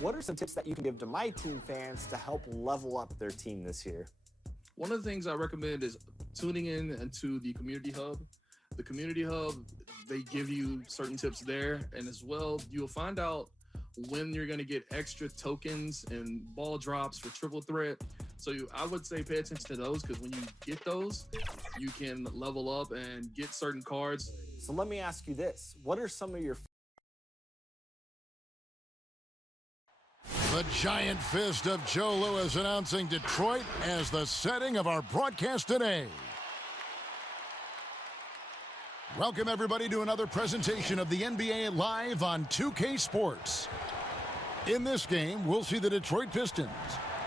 What are some tips that you can give to my team fans to help level up their team this year? One of the things I recommend is tuning in into the community hub. The community hub, they give you certain tips there, and as well, you'll find out when you're going to get extra tokens and ball drops for triple threat. So I would say pay attention to those, because when you get those, you can level up and get certain cards. So let me ask you this. What are some of your The giant fist of Joe Louis announcing Detroit as the setting of our broadcast today. Welcome, everybody, to another presentation of the NBA live on 2K Sports. In this game, we'll see the Detroit Pistons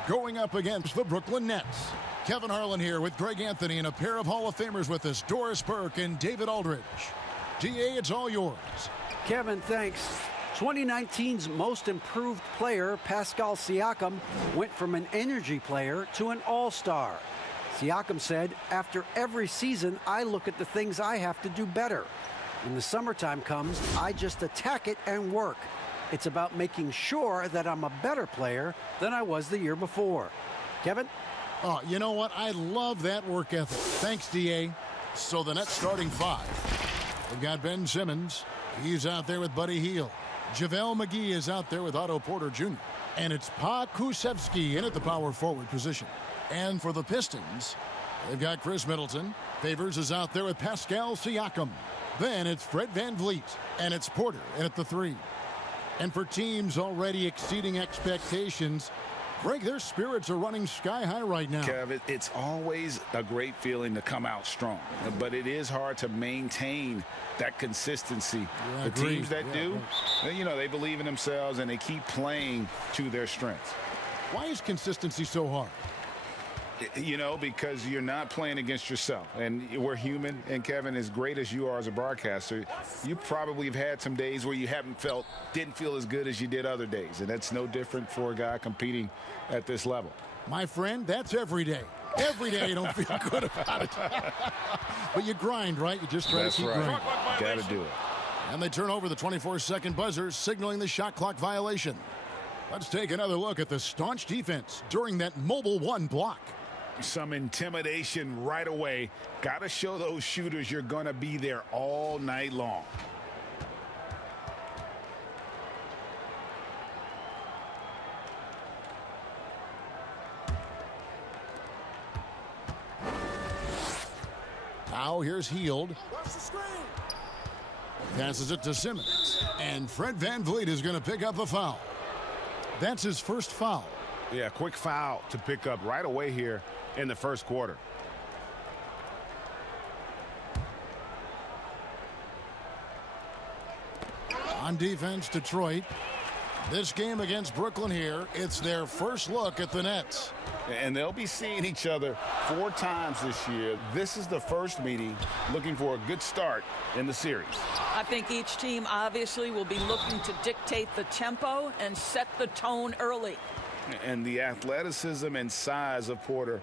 going up against the Brooklyn Nets. Kevin Harlan here with Greg Anthony and a pair of Hall of Famers with us, Doris Burke and David Aldridge. DA, it's all yours. Kevin, thanks. 2019's most improved player, Pascal Siakam, went from an energy player to an all-star. Siakam said, after every season, I look at the things I have to do better. When the summertime comes, I just attack it and work. It's about making sure that I'm a better player than I was the year before. Kevin? Oh, you know what? I love that work ethic. Thanks, DA. So the Nets starting five. They've got Ben Simmons. He's out there with Buddy Hield. JaVale McGee is out there with Otto Porter Jr. And it's Pa Kusevsky in at the power forward position. And for the Pistons, they've got Chris Middleton. Favors is out there with Pascal Siakam. Then it's Fred VanVleet. And it's Porter in at the three. And for teams already exceeding expectations, Greg, their spirits are running sky high right now. Kev, it's always a great feeling to come out strong, but it is hard to maintain that consistency. Yeah, the teams that do, you know, they believe in themselves and they keep playing to their strengths. Why is consistency so hard? You know, because you're not playing against yourself, and we're human. And Kevin, as great as you are as a broadcaster, you probably have had some days where you didn't feel as good as you did other days, and that's no different for a guy competing at this level. My friend, that's every day. Every day you don't feel good about it. But you grind, right? You just try to keep grinding. Got to do it. And they turn over the 24-second buzzer, signaling the shot clock violation. Let's take another look at the staunch defense during that mobile one block. Some intimidation right away. Got to show those shooters you're going to be there all night long. Now here's Hield. Passes it to Simmons. And Fred VanVleet is going to pick up the foul. That's his first foul. Yeah, quick foul to pick up right away here in the first quarter. On defense, Detroit. This game against Brooklyn here, it's their first look at the Nets. And they'll be seeing each other 4 times this year. This is the first meeting, looking for a good start in the series. I think each team obviously will be looking to dictate the tempo and set the tone early. And the athleticism and size of Porter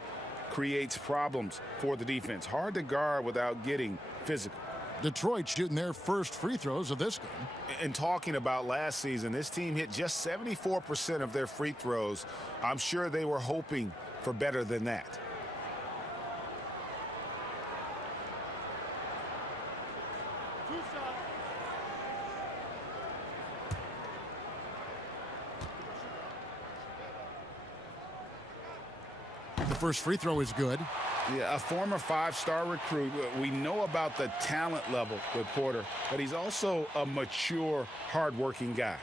creates problems for the defense. Hard to guard without getting physical. Detroit shooting their first free throws of this game. And talking about last season, this team hit just 74% of their free throws. I'm sure they were hoping for better than that. The first free throw is good. Yeah, a former 5-star recruit. We know about the talent level with Porter, but he's also a mature, hard-working guy.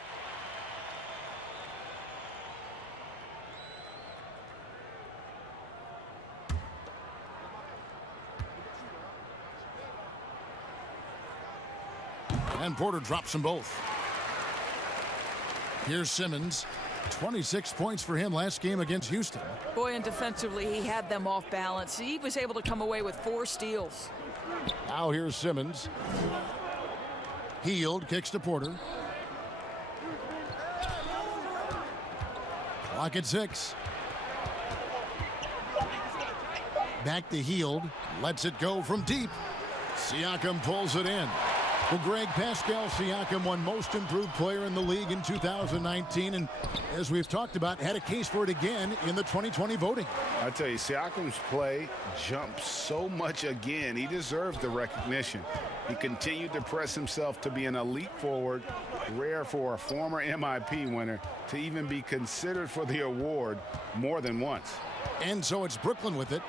And Porter drops them both. Here's Simmons. 26 points for him last game against Houston. Boy, and defensively, he had them off balance. He was able to come away with 4 steals. Now here's Simmons. Hield kicks to Porter. Clock at 6. Back to Hield. Lets it go from deep. Siakam pulls it in. Well, Greg, Pascal Siakam won Most Improved Player in the league in 2019, and as we've talked about, had a case for it again in the 2020 voting. I tell you, Siakam's play jumped so much again. He deserves the recognition. He continued to press himself to be an elite forward, rare for a former MIP winner to even be considered for the award more than once. And so it's Brooklyn with it,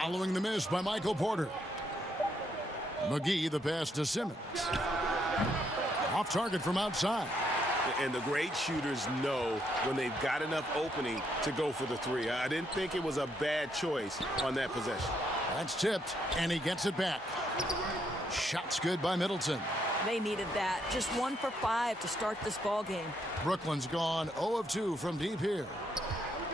following the miss by Michael Porter. McGee, the pass to Simmons. Off target from outside. And the great shooters know when they've got enough opening to go for the three. I didn't think it was a bad choice on that possession. That's tipped, and he gets it back. Shot's good by Middleton. They needed that. Just 1 for 5 to start this ball game. Brooklyn's gone 0 of 2 from deep here.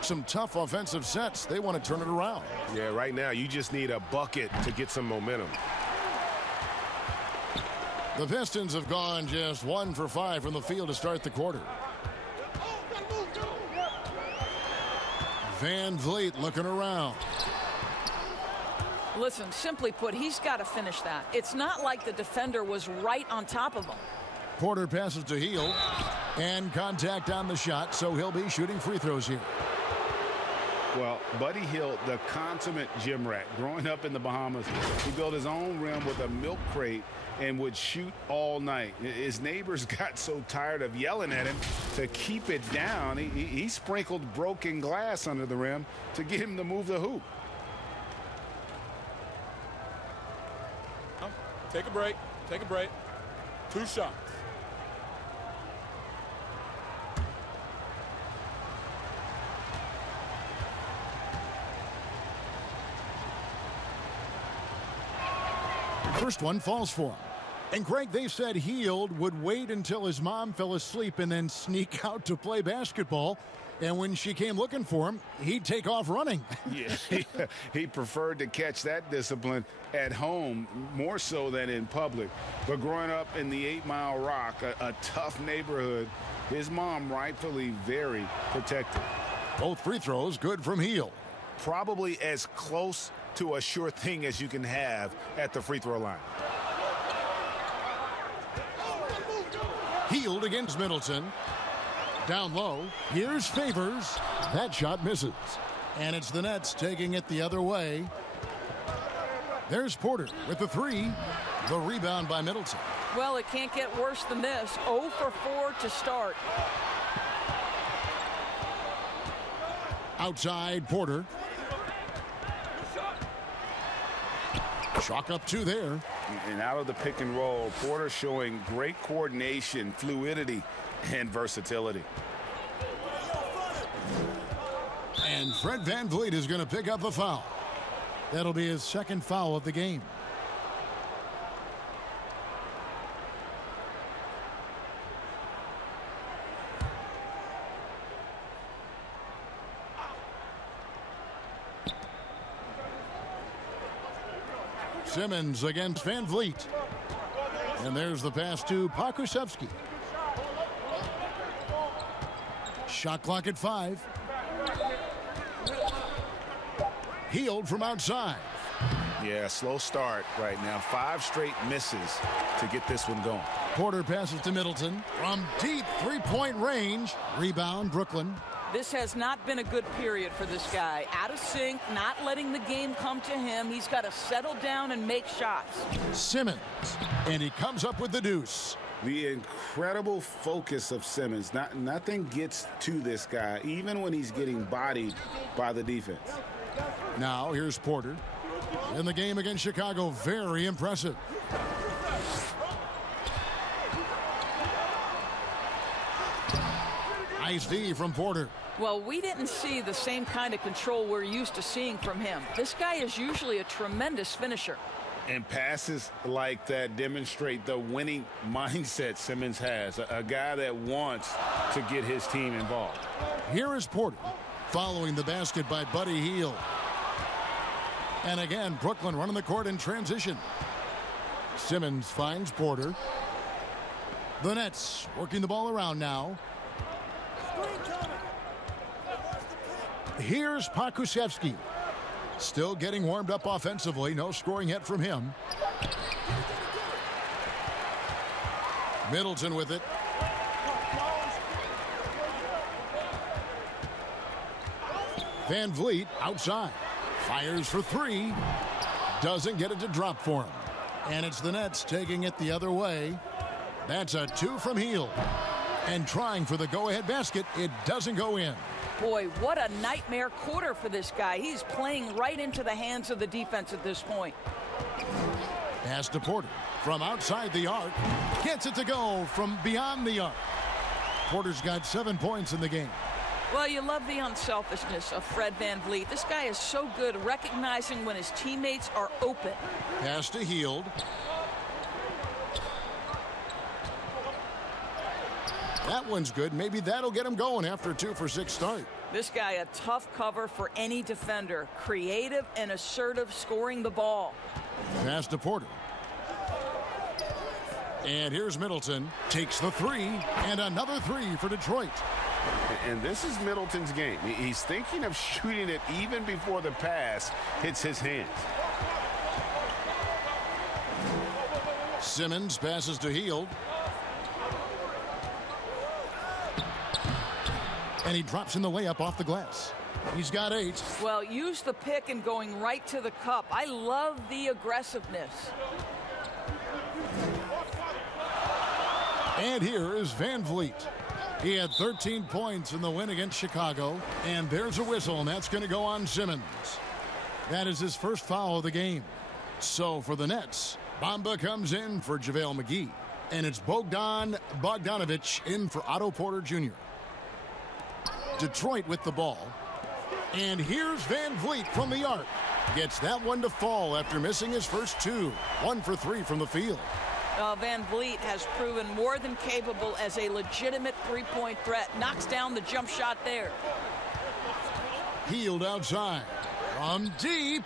Some tough offensive sets. They want to turn it around. Yeah, right now you just need a bucket to get some momentum. The Pistons have gone just 1 for 5 from the field to start the quarter. Van Vliet looking around. Listen, simply put, he's got to finish that. It's not like the defender was right on top of him. Porter passes to Hield, and contact on the shot, so he'll be shooting free throws here. Well, Buddy Hield, the consummate gym rat. Growing up in the Bahamas, he built his own rim with a milk crate and would shoot all night. His neighbors got so tired of yelling at him to keep it down. He sprinkled broken glass under the rim to get him to move the hoop. Take a break. Take a break. 2 shots. First one falls for him. And Greg, they said Hield would wait until his mom fell asleep and then sneak out to play basketball. And when she came looking for him, he'd take off running. Yeah, he preferred to catch that discipline at home more so than in public. But growing up in the 8 Mile Rock, a tough neighborhood, his mom rightfully very protective. Both free throws good from Hield. Probably as close to a sure thing as you can have at the free throw line. Hield against Middleton. Down low. Here's Favors. That shot misses. And it's the Nets taking it the other way. There's Porter with the 3. The rebound by Middleton. Well, it can't get worse than this. 0 for 4 to start. Outside Porter. Chalk up 2 there. And out of the pick and roll, Porter showing great coordination, fluidity, and versatility. And Fred Van Vliet is going to pick up a foul. That'll be his 2nd foul of the game. Simmons against Van Vliet. And there's the pass to Pokusevski. Shot clock at 5. Hield from outside. Yeah, slow start right now. 5 straight misses to get this one going. Porter passes to Middleton from deep 3-point range. Rebound, Brooklyn. This has not been a good period for this guy. Out of sync, not letting the game come to him. He's got to settle down and make shots. Simmons, and he comes up with the deuce. The incredible focus of Simmons. Nothing gets to this guy, even when he's getting bodied by the defense. Now here's Porter. In the game against Chicago, very impressive. Nice D from Porter. Well, we didn't see the same kind of control we're used to seeing from him. This guy is usually a tremendous finisher. And passes like that demonstrate the winning mindset Simmons has. A guy that wants to get his team involved. Here is Porter following the basket by Buddy Hield. And again, Brooklyn running the court in transition. Simmons finds Porter. The Nets working the ball around now. Here's Pokusevski. Still getting warmed up offensively. No scoring yet from him. Middleton with it. Van Vliet outside. Fires for three. Doesn't get it to drop for him. And it's the Nets taking it the other way. That's a 2 from Hield. And trying for the go-ahead basket. It doesn't go in. Boy, what a nightmare quarter for this guy. He's playing right into the hands of the defense at this point. Pass to Porter from outside the arc. Gets it to go from beyond the arc. Porter's got 7 points in the game. Well, you love the unselfishness of Fred VanVleet. This guy is so good recognizing when his teammates are open. Pass to Hield. That one's good. Maybe that'll get him going after a 2 for 6 start. This guy, a tough cover for any defender. Creative and assertive scoring the ball. Pass to Porter. And here's Middleton. Takes the 3. And another 3 for Detroit. And this is Middleton's game. He's thinking of shooting it even before the pass hits his hands. Simmons passes to Hield. And he drops in the layup off the glass. He's got 8. Well, use the pick and going right to the cup. I love the aggressiveness. And here is Van Vliet. He had 13 points in the win against Chicago. And there's a whistle, and that's going to go on Simmons. That is his first foul of the game. So for the Nets, Bamba comes in for JaVale McGee. And it's Bogdan Bogdanovic in for Otto Porter Jr. Detroit with the ball. And here's Van Vliet from the arc. Gets that one to fall after missing his first 2. 1 for 3 from the field. Van Vliet has proven more than capable as a legitimate three-point threat. Knocks down the jump shot there. Hield outside. From deep.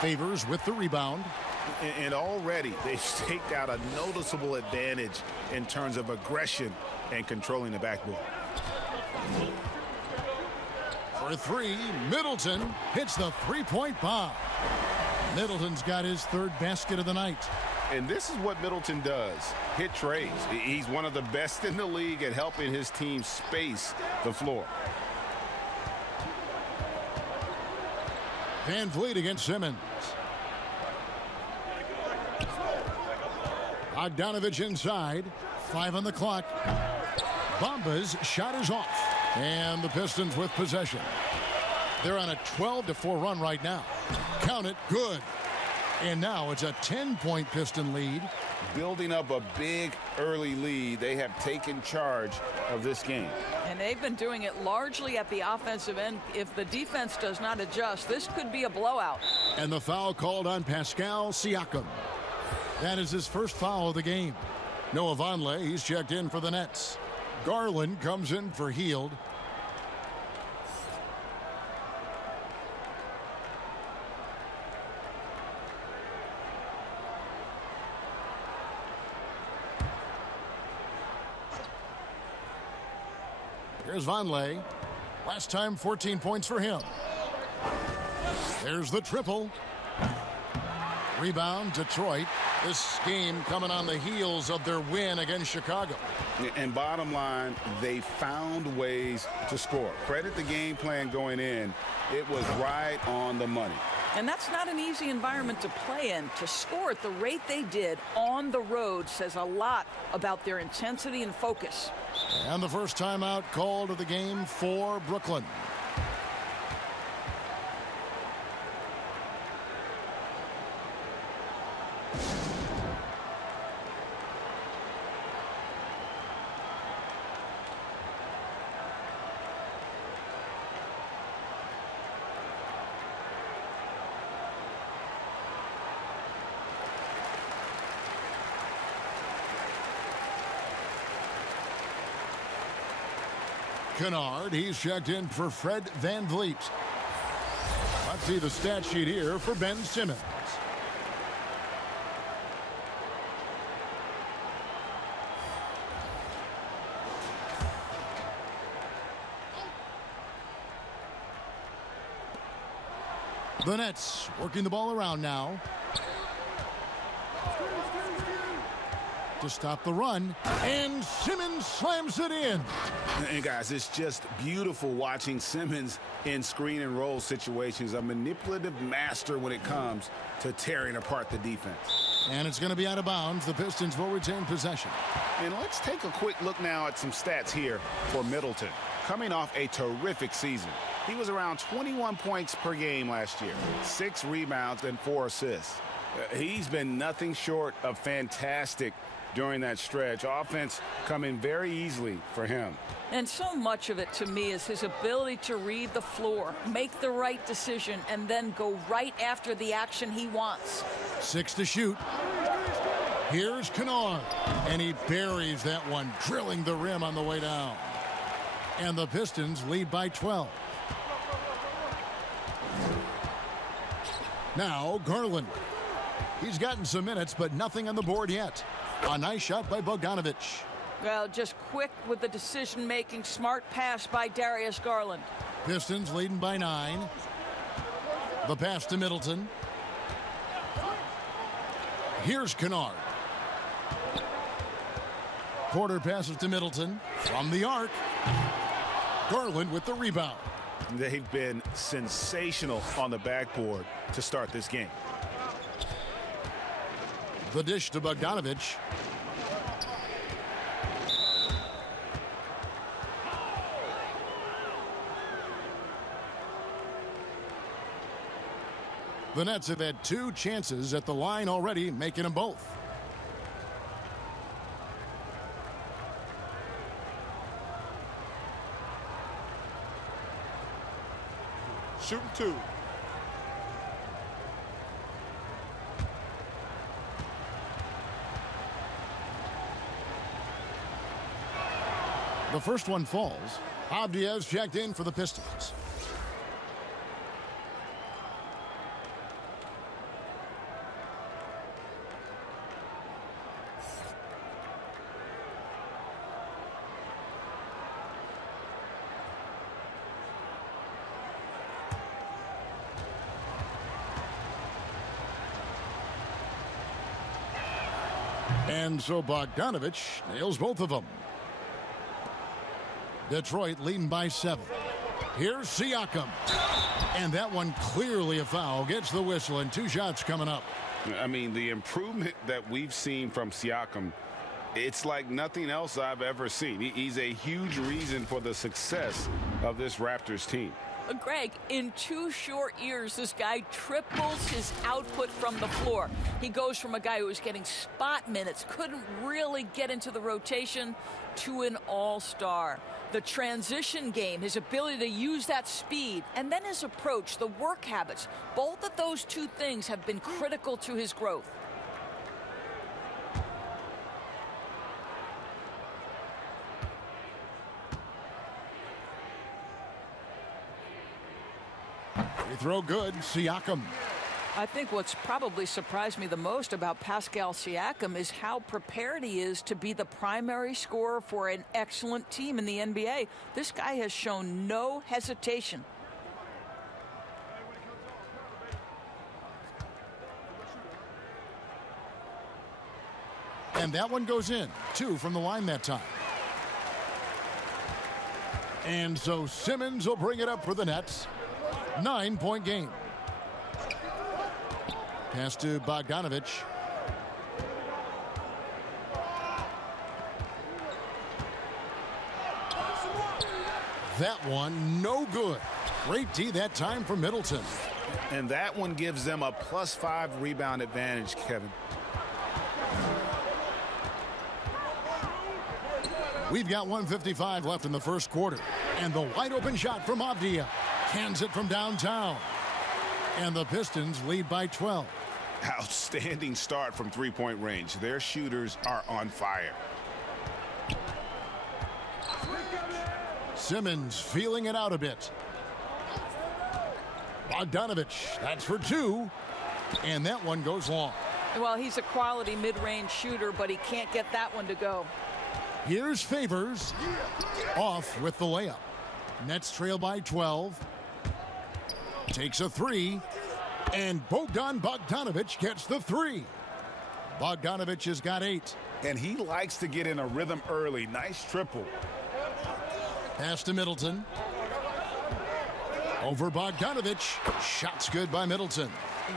Favors with the rebound. And already they've staked out a noticeable advantage in terms of aggression and controlling the backboard. For 3, Middleton hits the three-point bomb. Middleton's got his 3rd basket of the night. And this is what Middleton does. Hit trades. He's one of the best in the league at helping his team space the floor. Van Vliet against Simmons. Bogdanovic inside. 5 on the clock. Bamba's shot is off. And the Pistons with possession. They're on a 12-4 run right now. Count it. Good. And now it's a 10-point Piston lead. Building up a big early lead. They have taken charge of this game. And they've been doing it largely at the offensive end. If the defense does not adjust, this could be a blowout. And the foul called on Pascal Siakam. That is his first foul of the game. Noah Vonleh, he's checked in for the Nets. Garland comes in for Hield. Here's Vonleh. Last time, 14 points for him. There's the triple. Rebound, Detroit. This game coming on the heels of their win against Chicago. And bottom line, they found ways to score. Credit the game plan going in. It was right on the money. And that's not an easy environment to play in. To score at the rate they did on the road says a lot about their intensity and focus. And the first timeout called of the game for Brooklyn. Kennard, he's checked in for Fred VanVleet. Let's see the stat sheet here for Ben Simmons. The Nets working the ball around now. to stop the run, and Simmons slams it in. And guys, it's just beautiful watching Simmons in screen and roll situations, a manipulative master when it comes to tearing apart the defense. And it's going to be out of bounds. The Pistons will retain possession. And let's take a quick look now at some stats here for Middleton. Coming off a terrific season. He was around 21 points per game last year, 6 rebounds and 4 assists. He's been nothing short of fantastic during that stretch. Offense coming very easily for him. And so much of it to me is his ability to read the floor, make the right decision, and then go right after the action he wants. 6 to shoot. Here's Kennard, and he buries that one, drilling the rim on the way down. And the Pistons lead by 12. Now Garland. He's gotten some minutes, but nothing on the board yet. A nice shot by Bogdanovich. Well, just quick with the decision-making, smart pass by Darius Garland. Pistons leading by 9. The pass to Middleton. Here's Kennard. Porter passes to Middleton from the arc. Garland with the rebound. They've been sensational on the backboard to start this game. The dish to Bogdanovich. The Nets have had 2 chances at the line already, making them both. Shooting 2. The first one falls. Abdias checked in for the Pistons. And so Bogdanovich nails both of them. Detroit leading by 7. Here's Siakam. And that one clearly a foul. Gets the whistle and 2 shots coming up. I mean, the improvement that we've seen from Siakam, it's like nothing else I've ever seen. He's a huge reason for the success of this Raptors team. Greg, in 2 short years, this guy triples his output from the floor. He goes from a guy who was getting spot minutes, couldn't really get into the rotation, to an all-star. The transition game, his ability to use that speed, and then his approach, the work habits, both of those 2 things have been critical to his growth. Free throw good. Siakam. I think what's probably surprised me the most about Pascal Siakam is how prepared he is to be the primary scorer for an excellent team in the NBA. This guy has shown no hesitation. And that one goes in. 2 from the line that time. And so Simmons will bring it up for the Nets. 9-point game. Pass to Bogdanovich. That one no good. Great D that time for Middleton. And that one gives them a +5 rebound advantage, Kevin. We've got 1:55 left in the first quarter. And the wide open shot from Avdia. Cans it from downtown. And the Pistons lead by 12. Outstanding start from 3-point range. Their shooters are on fire. Simmons feeling it out a bit. Bogdanovich, that's for 2. And that one goes long. Well, he's a quality mid-range shooter, but he can't get that one to go. Here's Favors. Off with the layup. Nets trail by 12. Takes a 3. And Bogdan Bogdanovich gets the 3. Bogdanovich has got 8. And he likes to get in a rhythm early. Nice triple. Pass to Middleton. Over Bogdanovich. Shots good by Middleton.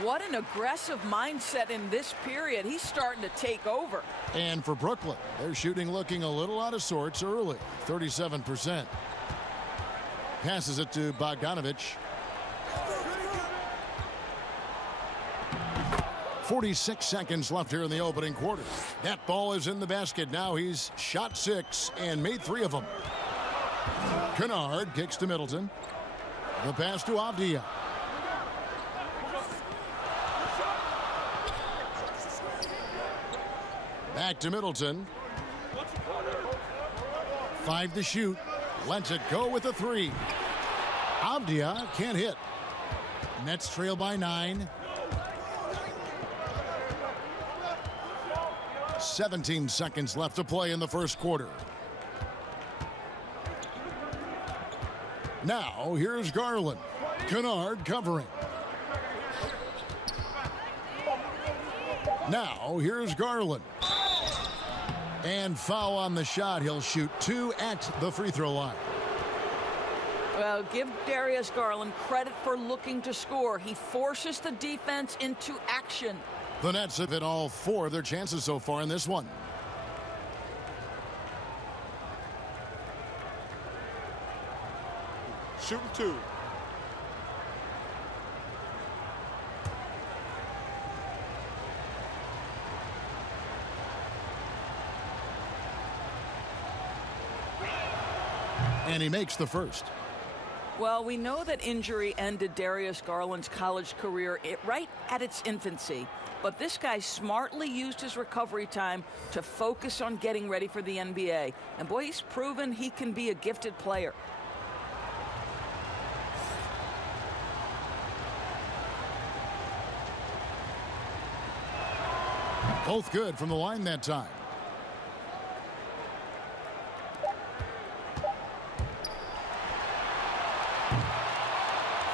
What an aggressive mindset in this period. He's starting to take over. And for Brooklyn, their shooting looking a little out of sorts early. 37%. Passes it to Bogdanovich. 46 seconds left here in the opening quarter. That ball is in the basket. Now he's shot 6 and made 3 of them. Kennard kicks to Middleton. The pass to Avdia. Back to Middleton. 5 to shoot. Lets it go with a 3. Avdia can't hit. Nets trail by 9. 17 seconds left to play in the first quarter. Now, here's Garland. Kennard covering. Now, here's Garland. And foul on the shot. He'll shoot 2 at the free throw line. Well, give Darius Garland credit for looking to score. He forces the defense into action. The Nets have hit all 4 of their chances so far in this one. Shooting 2. And he makes the first. Well, we know that injury ended Darius Garland's college career right at its infancy. But this guy smartly used his recovery time to focus on getting ready for the NBA. And boy, he's proven he can be a gifted player. Both good from the line that time.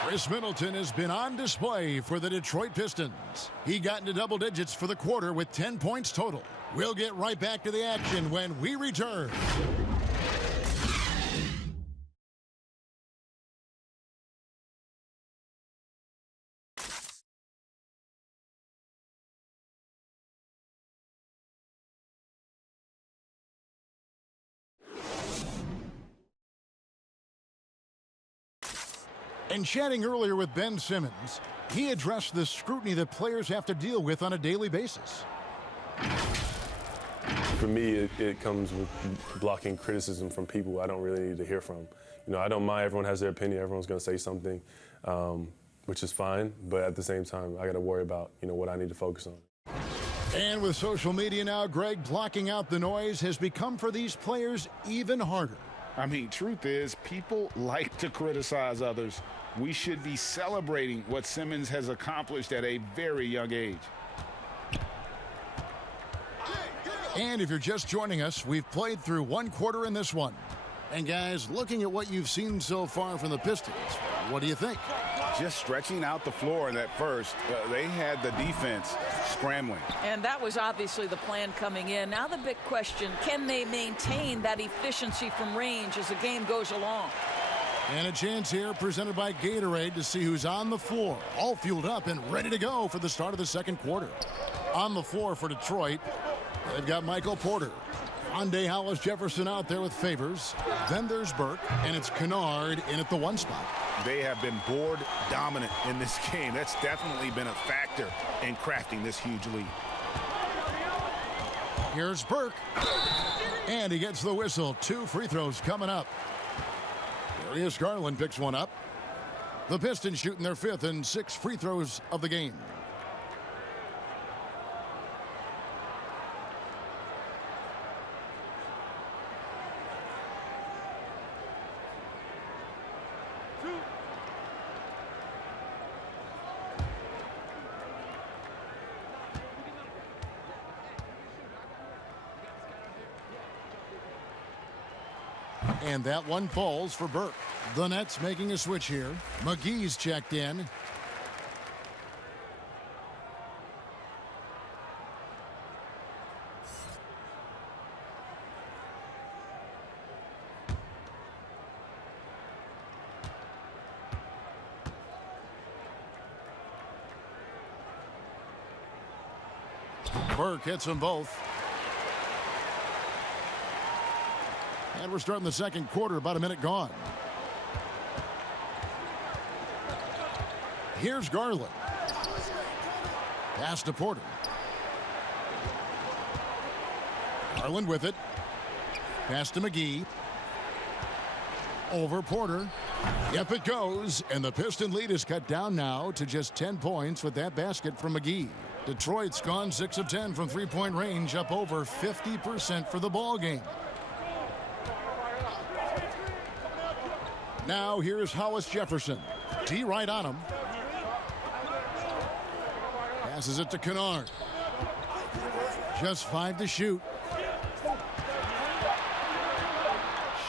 Chris Middleton has been on display for the Detroit Pistons. He got into double digits for the quarter with 10 points total. We'll get right back to the action when we return. And chatting earlier with Ben Simmons, he addressed the scrutiny that players have to deal with on a daily basis. For me, it comes with blocking criticism from people I don't really need to hear from. You know, I don't mind. Everyone has their opinion. Everyone's going to say something, which is fine. But at the same time, I got to worry about, you know, what I need to focus on. And with social media now, Greg, blocking out the noise has become for these players even harder. I mean, truth is, people like to criticize others. We should be celebrating what Simmons has accomplished at a very young age. And if you're just joining us, we've played through one quarter in this one. And guys, looking at what you've seen so far from the Pistons, what do you think? Just stretching out the floor in that first, they had the defense scrambling. And that was obviously the plan coming in. Now the big question, can they maintain that efficiency from range as the game goes along? And a chance here presented by Gatorade to see who's on the floor, all fueled up and ready to go for the start of the second quarter. On the floor for Detroit, they've got Michael Porter. Andre Hollis Jefferson out there with Favors. Then there's Burke, and it's Kennard in at the 1 spot. They have been board dominant in this game. That's definitely been a factor in crafting this huge lead. Here's Burke. And he gets the whistle. 2 free throws coming up. Darius Garland picks one up. The Pistons shooting their 5th and 6th free throws of the game. And that one falls for Burke. The Nets making a switch here. McGee's checked in. Burke hits them both. And we're starting the second quarter, about a minute gone. Here's Garland. Pass to Porter. Garland with it. Pass to McGee. Over Porter. Yep, it goes. And the Piston lead is cut down now to just 10 points with that basket from McGee. Detroit's gone 6 of 10 from three-point range, up over 50% for the ball game. Now here's Hollis Jefferson. D right on him. Passes it to Kennard. Just 5 to shoot.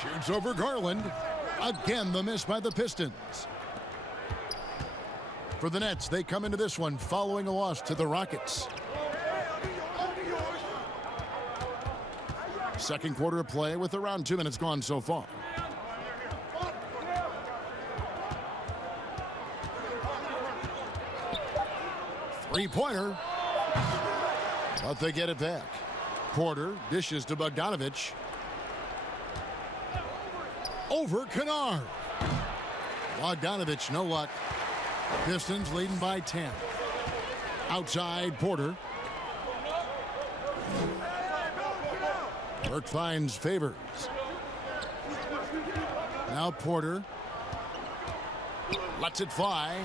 Shoots over Garland. Again, the miss by the Pistons. For the Nets, they come into this one following a loss to the Rockets. Second quarter of play with around 2 minutes gone so far. Three-pointer. But they get it back. Porter dishes to Bogdanovich. Over Kennard. Bogdanovich, no luck. Pistons leading by 10. Outside, Porter. Burke finds Favors. Now Porter. Lets it fly.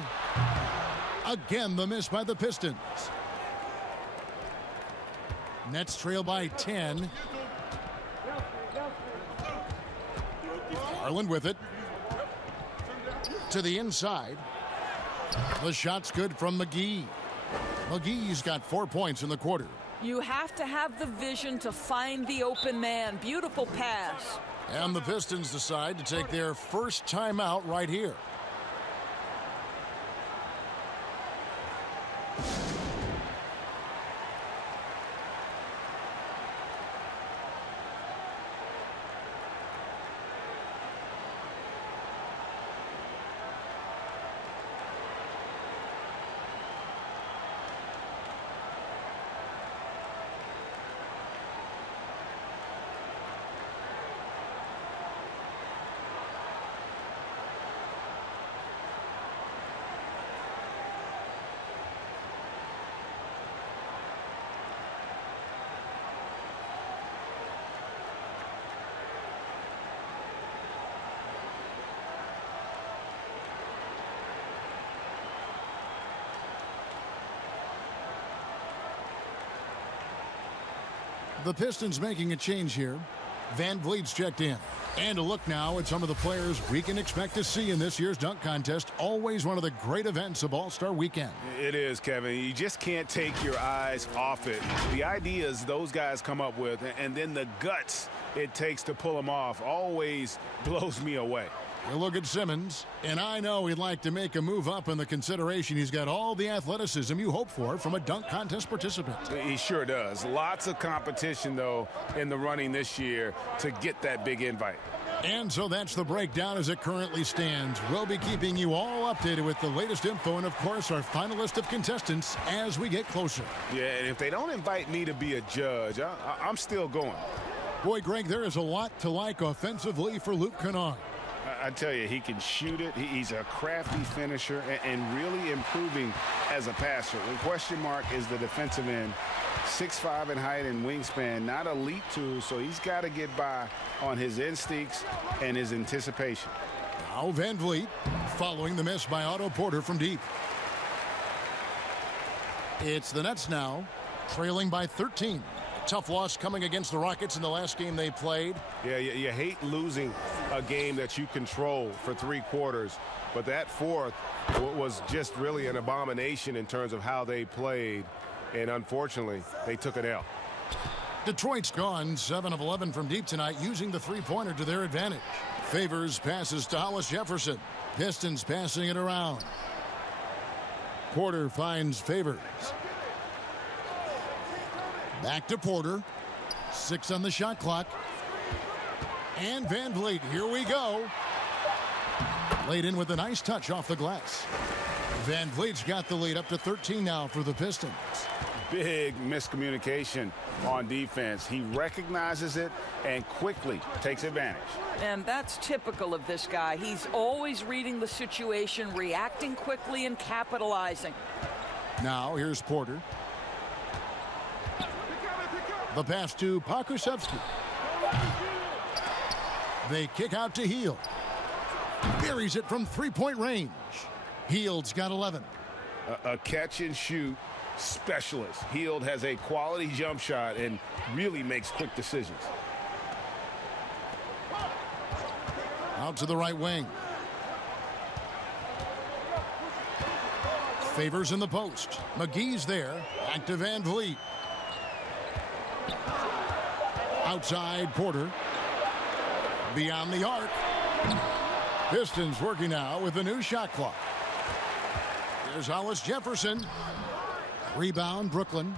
Again, the miss by the Pistons. Nets trail by 10. Garland with it. To the inside. The shot's good from McGee. McGee's got 4 points in the quarter. You have to have the vision to find the open man. Beautiful pass. And the Pistons decide to take their first timeout right here. The Pistons making a change here. Van Vliet's checked in. And a look now at some of the players we can expect to see in this year's dunk contest. Always one of the great events of All-Star Weekend. It is, Kevin. You just can't take your eyes off it. The ideas those guys come up with, and then the guts it takes to pull them off, always blows me away. You look at Simmons, and I know he'd like to make a move up in the consideration. He's got all the athleticism you hope for from a dunk contest participant. He sure does. Lots of competition, though, in the running this year to get that big invite. And so that's the breakdown as it currently stands. We'll be keeping you all updated with the latest info and, of course, our final list of contestants as we get closer. Yeah, and if they don't invite me to be a judge, I'm still going. Boy, Greg, there is a lot to like offensively for Luke Kennard. I tell you, he can shoot it. He's a crafty finisher and really improving as a passer. The question mark is the defensive end. 6'5" in height and wingspan, not elite too, so he's got to get by on his instincts and his anticipation. Now Van Vliet following the miss by Otto Porter from deep. It's the Nets now, trailing by 13. Tough loss coming against the Rockets in the last game they played. Yeah, you hate losing a game that you control for 3 quarters, but that fourth was just really an abomination in terms of how they played, and unfortunately, they took an L. Detroit's gone 7 of 11 from deep tonight, using the three-pointer to their advantage. Favors passes to Hollis Jefferson. Pistons passing it around. Porter finds Favors. Back to Porter. 6 on the shot clock. And Van Vliet, here we go. Laid in with a nice touch off the glass. Van Vliet's got the lead up to 13 now for the Pistons. big miscommunication on defense. He recognizes it and quickly takes advantage. And that's typical of this guy. He's always reading the situation, reacting quickly, and capitalizing. Now here's Porter. The pass to Pokusevski. They kick out to Hield. Buries it from three-point range. Hield's got 11. A catch-and-shoot specialist. Hield has a quality jump shot and really makes quick decisions. Out to the right wing. Favors in the post. McGee's there. Back to Van Vliet. Outside Porter. Beyond the arc. Pistons working now with a new shot clock. Here's Hollis Jefferson. Rebound Brooklyn.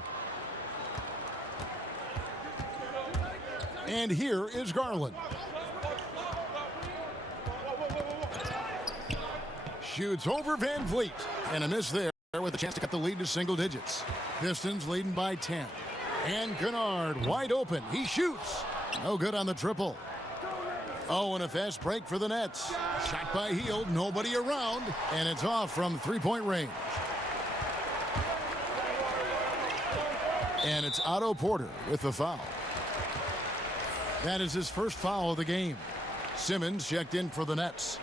And here is Garland. Shoots over Van Vliet. And a miss there with a chance to cut the lead to single digits. Pistons leading by 10. And Kennard wide open. He shoots. No good on the triple. Oh, and a fast break for the Nets. Shot by Hield. Nobody around. And it's off from three-point range. And it's Otto Porter with the foul. That is his first foul of the game. Simmons checked in for the Nets.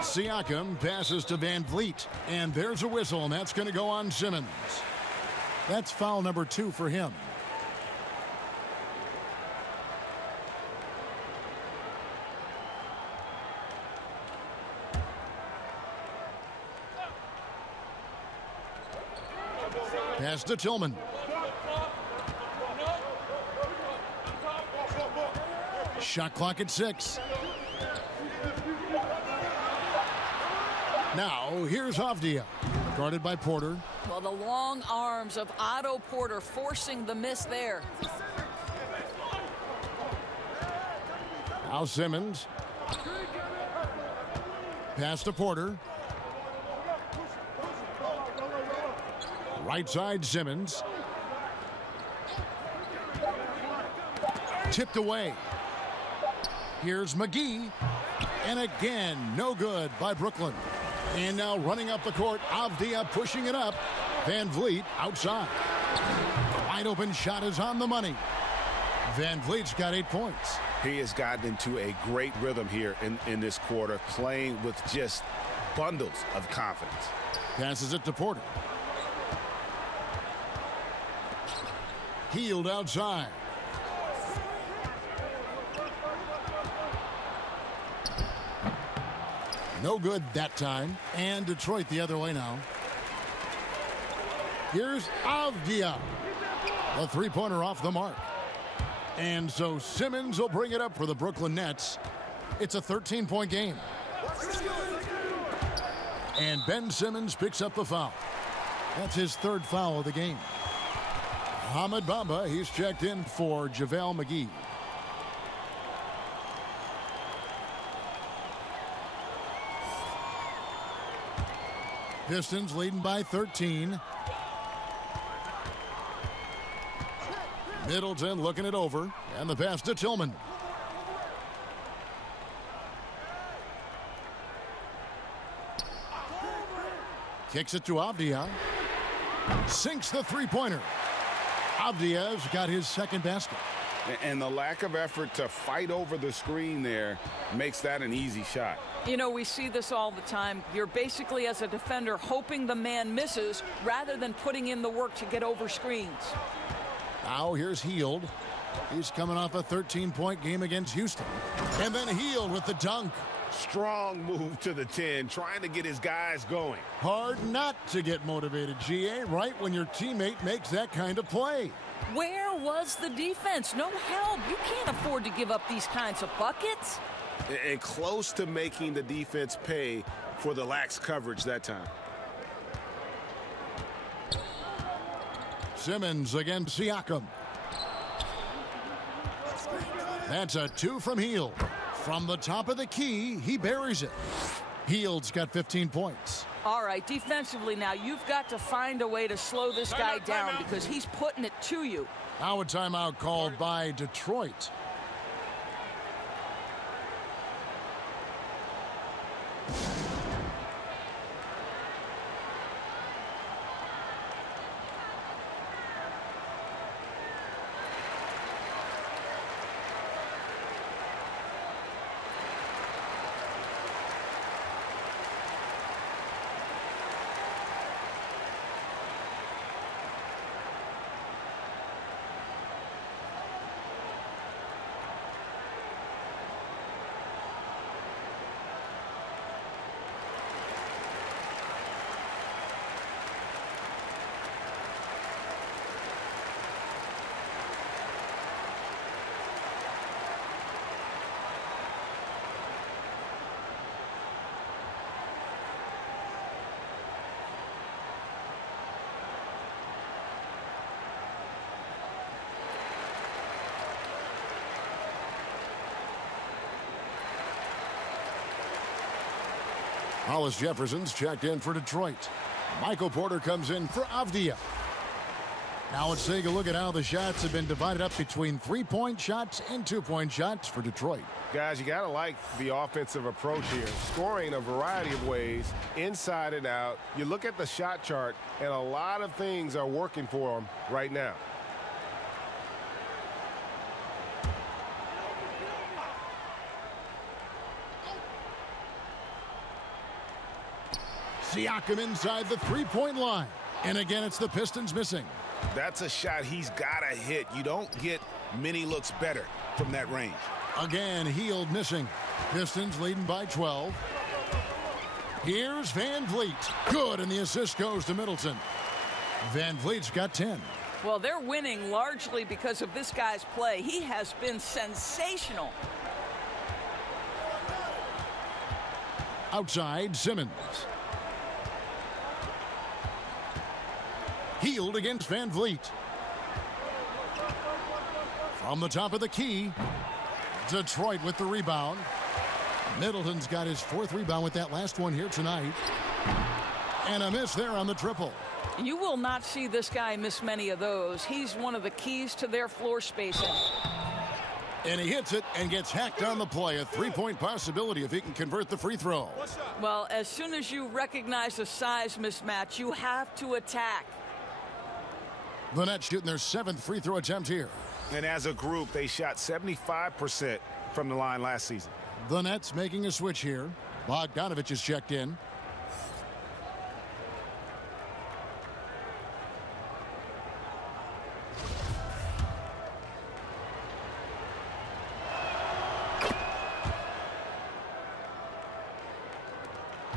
Siakam passes to Van Vliet, and there's a whistle, and that's going to go on Simmons. That's foul number 2 for him. Pass to Tillman. Shot clock at 6. Now, here's Avdia, guarded by Porter. Well, the long arms of Otto Porter forcing the miss there. Now Simmons. Pass to Porter. Right side Simmons. Tipped away. Here's McGee. And again, no good by Brooklyn. And now running up the court, Avdia pushing it up. Van Vliet outside. Wide open shot is on the money. Van Vliet's got 8 points. He has gotten into a great rhythm here in this quarter, playing with just bundles of confidence. Passes it to Porter. Hield outside. No good that time. And Detroit the other way now. Here's Avdia. A three-pointer off the mark. And so Simmons will bring it up for the Brooklyn Nets. It's a 13-point game. And Ben Simmons picks up the foul. That's his 3rd foul of the game. Ahmed Bamba, he's checked in for JaVale McGee. Pistons leading by 13. Middleton looking it over. And the pass to Tillman. Kicks it to Avdia. Sinks the three-pointer. Avdia's got his 2nd basket. And the lack of effort to fight over the screen there makes that an easy shot. You know, we see this all the time. You're basically, as a defender, hoping the man misses rather than putting in the work to get over screens. Now here's Hield. He's coming off a 13-point game against Houston. And then Hield with the dunk. Strong move to the 10, trying to get his guys going. Hard not to get motivated, GA, right when your teammate makes that kind of play. Where was the defense? No help. You can't afford to give up these kinds of buckets. and close to making the defense pay for the lax coverage that time. Simmons against Siakam. That's a 2 from Hield. From the top of the key, he buries it. Hield's got 15 points. All right, defensively now, you've got to find a way to slow this guy down because he's putting it to you. Now a timeout called by Detroit. Hollis Jefferson's checked in for Detroit. Michael Porter comes in for Avdia. Now let's take a look at how the shots have been divided up between 3-point shots and 2-point shots for Detroit. Guys, you got to like the offensive approach here. Scoring a variety of ways, inside and out. You look at the shot chart, and a lot of things are working for them right now. Siakam inside the 3-point line. And again, it's the Pistons missing. That's a shot he's got to hit. You don't get many looks better from that range. Again, Hield missing. Pistons leading by 12. Here's Van Vliet. Good, and the assist goes to Middleton. Van Vliet's got 10. Well, they're winning largely because of this guy's play. He has been sensational. Outside, Simmons. Hield against Van Vliet. From the top of the key, Detroit with the rebound. Middleton's got his 4th rebound with that last one here tonight. And a miss there on the triple. You will not see this guy miss many of those. He's one of the keys to their floor spacing. And he hits it and gets hacked on the play. A 3-point possibility if he can convert the free throw. Well, as soon as you recognize a size mismatch, you have to attack. The Nets shooting their 7th free throw attempt here. And as a group, they shot 75% from the line last season. The Nets making a switch here. Bogdanovich is checked in.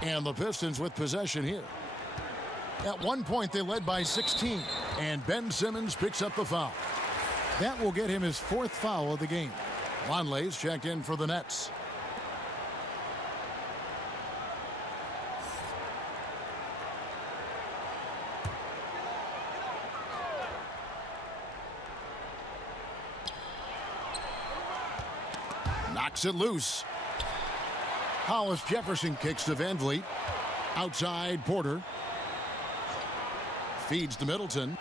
And the Pistons with possession here. At one point, they led by 16, and Ben Simmons picks up the foul. That will get him his 4th foul of the game. Longley's checked in for the Nets. Knocks it loose. Hollis Jefferson kicks to Van Vliet. Outside, Porter. Feeds to Middleton.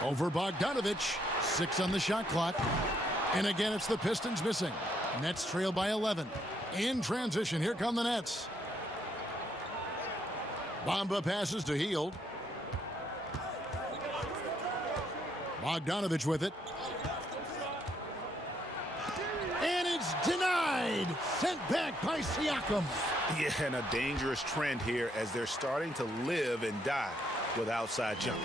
Over Bogdanovich. 6 on the shot clock. And again, it's the Pistons missing. Nets trail by 11. In transition, here come the Nets. Bamba passes to Hield. Bogdanovich with it. And it's denied. Sent back by Siakam. Yeah, and a dangerous trend here as they're starting to live and die with outside jumpers.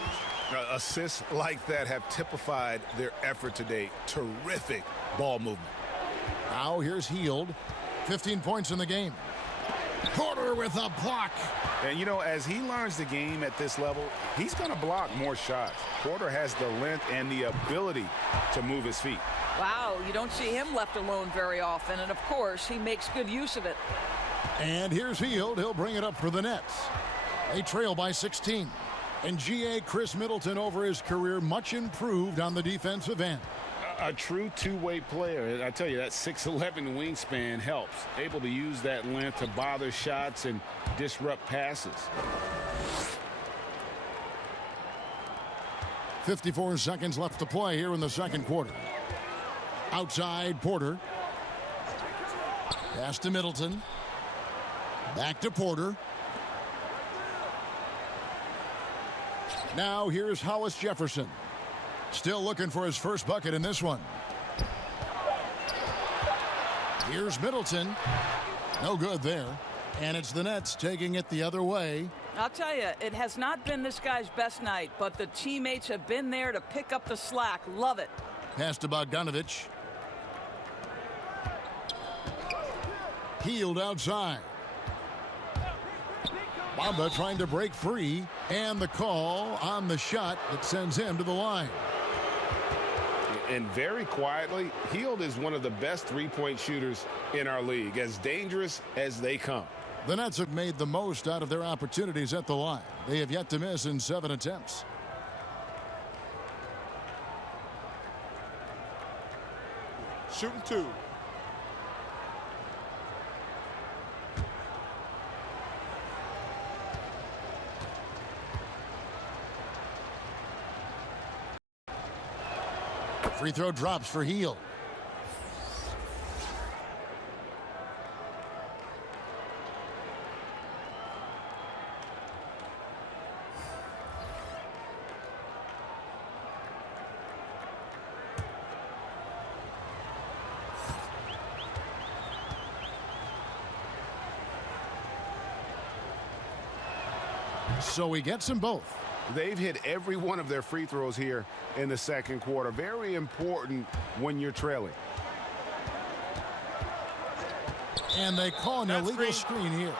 Assists like that have typified their effort today. Terrific ball movement. Now here's Hield. 15 points in the game. Porter with a block. And, you know, as he learns the game at this level, he's going to block more shots. Porter has the length and the ability to move his feet. Wow, you don't see him left alone very often, and of course, he makes good use of it. And here's Hield. He'll bring it up for the Nets. They trail by 16. And G.A. Chris Middleton over his career much improved on the defensive end. A true two-way player. I tell you, that 6'11" wingspan helps. Able to use that length to bother shots and disrupt passes. 54 seconds left to play here in the second quarter. Outside Porter. Pass to Middleton. Back to Porter. Now here's Hollis Jefferson. Still looking for his first bucket in this one. Here's Middleton. No good there. And it's the Nets taking it the other way. I'll tell you, it has not been this guy's best night, but the teammates have been there to pick up the slack. Love it. Pass to Bogdanovich. Hield outside. Bamba trying to break free, and the call on the shot that sends him to the line. And very quietly, Hield is one of the best three-point shooters in our league, as dangerous as they come. The Nets have made the most out of their opportunities at the line. They have yet to miss in 7 attempts. Shooting 2. Free throw drops for Hield. So he gets them both. They've hit every one of their free throws here in the second quarter. Very important when you're trailing. And they call an illegal screen here.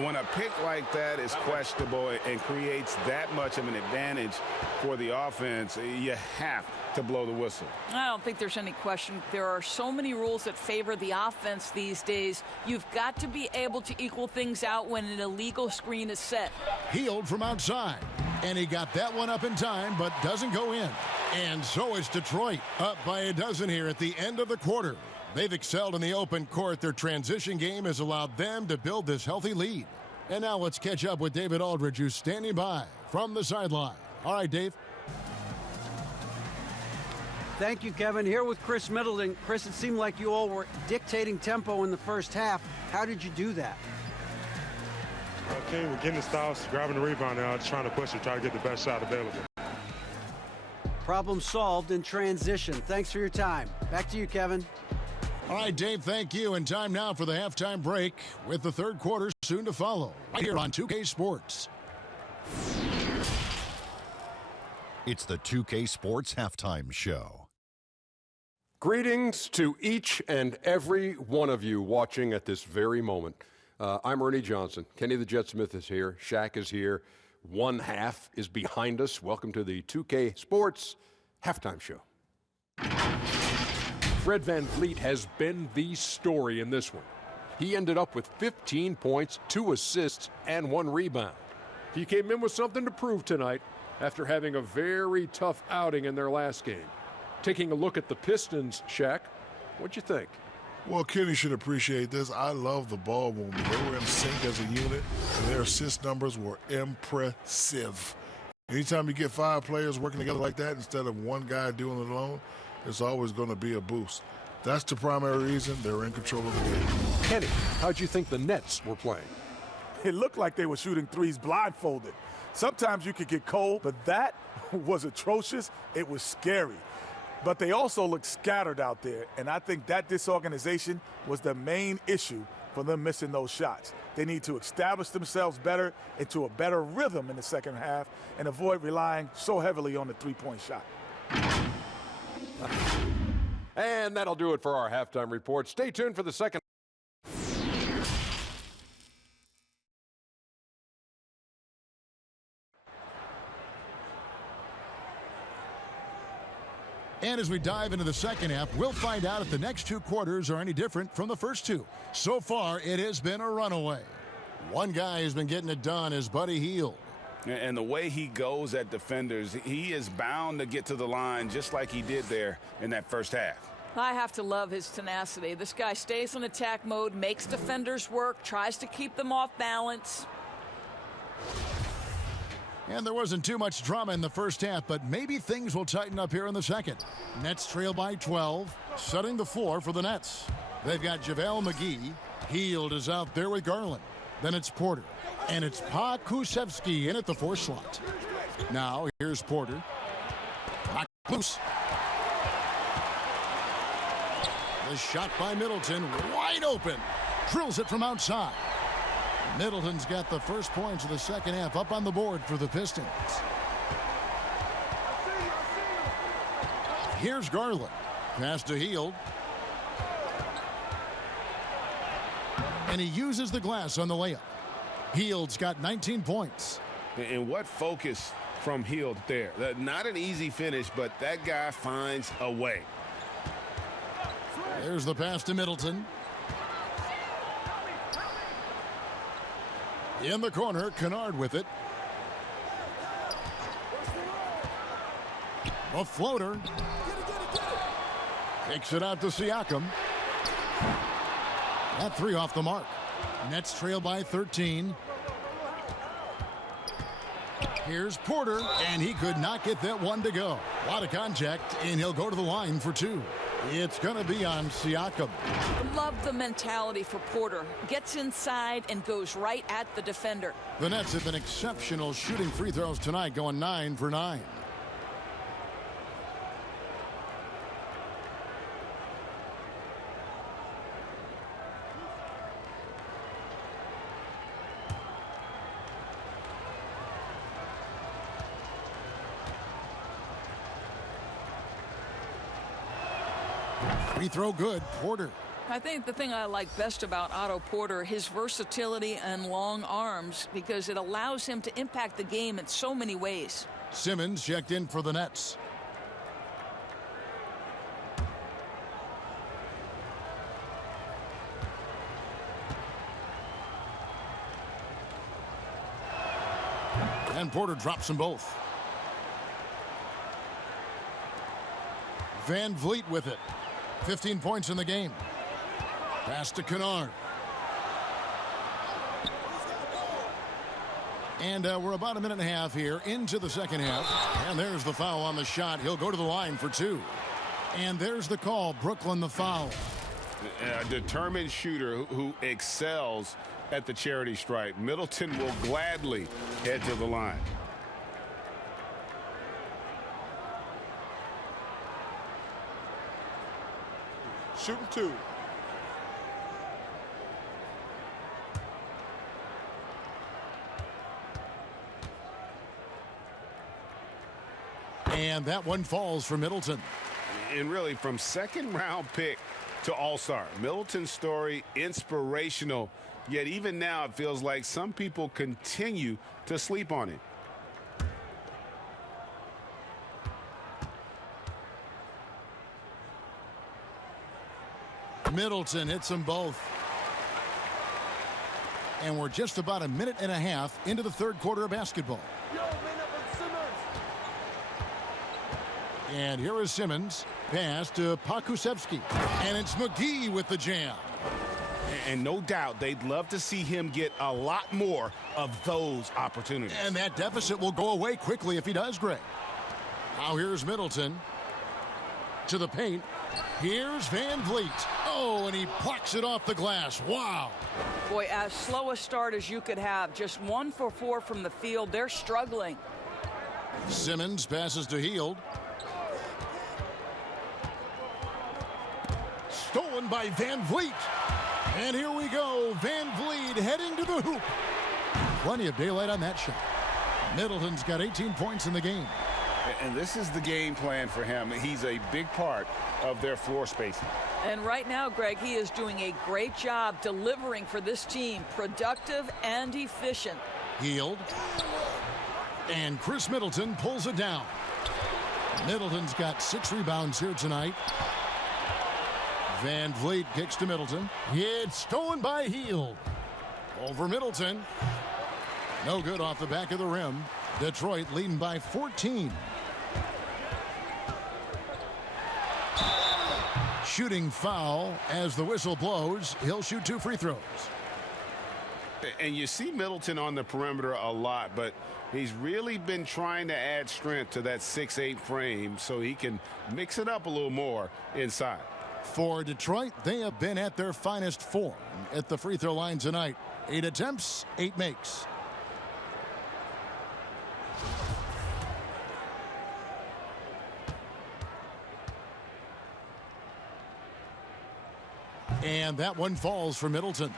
When a pick like that is questionable and creates that much of an advantage for the offense, you have to blow the whistle. I don't think there's any question. There are so many rules that favor the offense these days. You've got to be able to equal things out when an illegal screen is set. Hield from outside. And he got that one up in time, but doesn't go in. And so is Detroit, up by a dozen here at the end of the quarter. They've excelled in the open court. Their transition game has allowed them to build this healthy lead. And now let's catch up with David Aldridge, who's standing by from the sideline. All right, Dave. Thank you, Kevin. Here with Chris Middleton. Chris, it seemed like you all were dictating tempo in the first half. How did you do that? Okay, we're getting the stops, grabbing the rebound now, just trying to push it, try to get the best shot available. Problem solved in transition. Thanks for your time. Back to you, Kevin. All right, Dave, thank you. And time now for the halftime break with the third quarter soon to follow right here on 2K Sports. It's the 2K Sports Halftime Show. Greetings to each and every one of you watching at this very moment. I'm Ernie Johnson. Kenny the Jet Smith is here. Shaq is here. One half is behind us. Welcome to the 2K Sports Halftime Show. Fred VanVleet has been the story in this one. He ended up with 15 points, 2 assists, and 1 rebound. He came in with something to prove tonight after having a very tough outing in their last game. Taking a look at the Pistons, Shaq, what'd you think? Well, Kenny should appreciate this. I love the ball movement. They were in sync as a unit, and their assist numbers were impressive. Anytime you get 5 players working together like that instead of one guy doing it alone, it's always going to be a boost. That's the primary reason they're in control of the game. Kenny, how'd you think the Nets were playing? It looked like they were shooting threes blindfolded. Sometimes you could get cold, but that was atrocious. It was scary. But they also looked scattered out there, and I think that disorganization was the main issue for them missing those shots. They need to establish themselves better into a better rhythm in the second half and avoid relying so heavily on the three-point shot. And that'll do it for our halftime report. Stay tuned for the second. And as we dive into the second half, we'll find out if the next 2 quarters are any different from the first 2. So far, it has been a runaway. One guy who's been getting it done is Buddy Hield. And the way he goes at defenders, he is bound to get to the line just like he did there in that first half. I have to love his tenacity. This guy stays in attack mode, makes defenders work, tries to keep them off balance. And there wasn't too much drama in the first half, but maybe things will tighten up here in the second. Nets trail by 12, setting the floor for the Nets. They've got JaVale McGee. Hield is out there with Garland. Then it's Porter. And it's Pakusevsky in at the 4 slot. Now, here's Porter. Loose. The shot by Middleton, wide open. Drills it from outside. Middleton's got the first points of the second half up on the board for the Pistons. Here's Garland. Pass to Hield. And he uses the glass on the layup. Hield's got 19 points. And what focus from Hield there. Not an easy finish, but that guy finds a way. There's the pass to Middleton. In the corner, Kennard with it. A floater. Takes it out to Siakam. That 3 off the mark. Nets trail by 13. Here's Porter, and he could not get that one to go. A lot of contact, and he'll go to the line for 2. It's going to be on Siakam. Love the mentality for Porter. Gets inside and goes right at the defender. The Nets have been exceptional shooting free throws tonight, going 9 for 9. Free throw good, Porter. I think the thing I like best about Otto Porter, his versatility and long arms, because it allows him to impact the game in so many ways. Simmons checked in for the Nets. And Porter drops them both. Van Vliet with it. 15 points in the game. Pass to Kennard. And we're about a minute and a half here into the second half. And there's the foul on the shot. He'll go to the line for 2. And there's the call. Brooklyn the foul. A determined shooter who excels at the charity stripe. Middleton will gladly head to the line. Shooting 2. And that one falls for Middleton. And really, from second-round pick to all-star, Middleton's story inspirational. Yet even now, it feels like some people continue to sleep on him. Middleton hits them both. And we're just about a minute and a half into the third quarter of basketball. And here is Simmons. Pass to Pakusevsky. And it's McGee with the jam. And no doubt they'd love to see him get a lot more of those opportunities. And that deficit will go away quickly if he does, Greg. Now here's Middleton. To the paint. Here's Van Vliet. Oh, and he plucks it off the glass. Wow. Boy, as slow a start as you could have. Just 1 for 4 from the field. They're struggling. Simmons passes to Hield. Stolen by Van Vliet. And here we go. Van Vliet heading to the hoop. Plenty of daylight on that shot. Middleton's got 18 points in the game. And this is the game plan for him. He's a big part of their floor spacing. And right now, Greg, he is doing a great job delivering for this team. Productive and efficient. Hield. And Chris Middleton pulls it down. Middleton's got 6 rebounds here tonight. Van Vliet kicks to Middleton. It's stolen by Hield. Over Middleton. No good off the back of the rim. Detroit leading by 14. Shooting foul as the whistle blows. He'll shoot 2 free throws. And you see Middleton on the perimeter a lot, but he's really been trying to add strength to that 6'8" frame so he can mix it up a little more inside. For Detroit, they have been at their finest form at the free throw line tonight. 8 attempts, 8 makes. And that one falls for Middleton.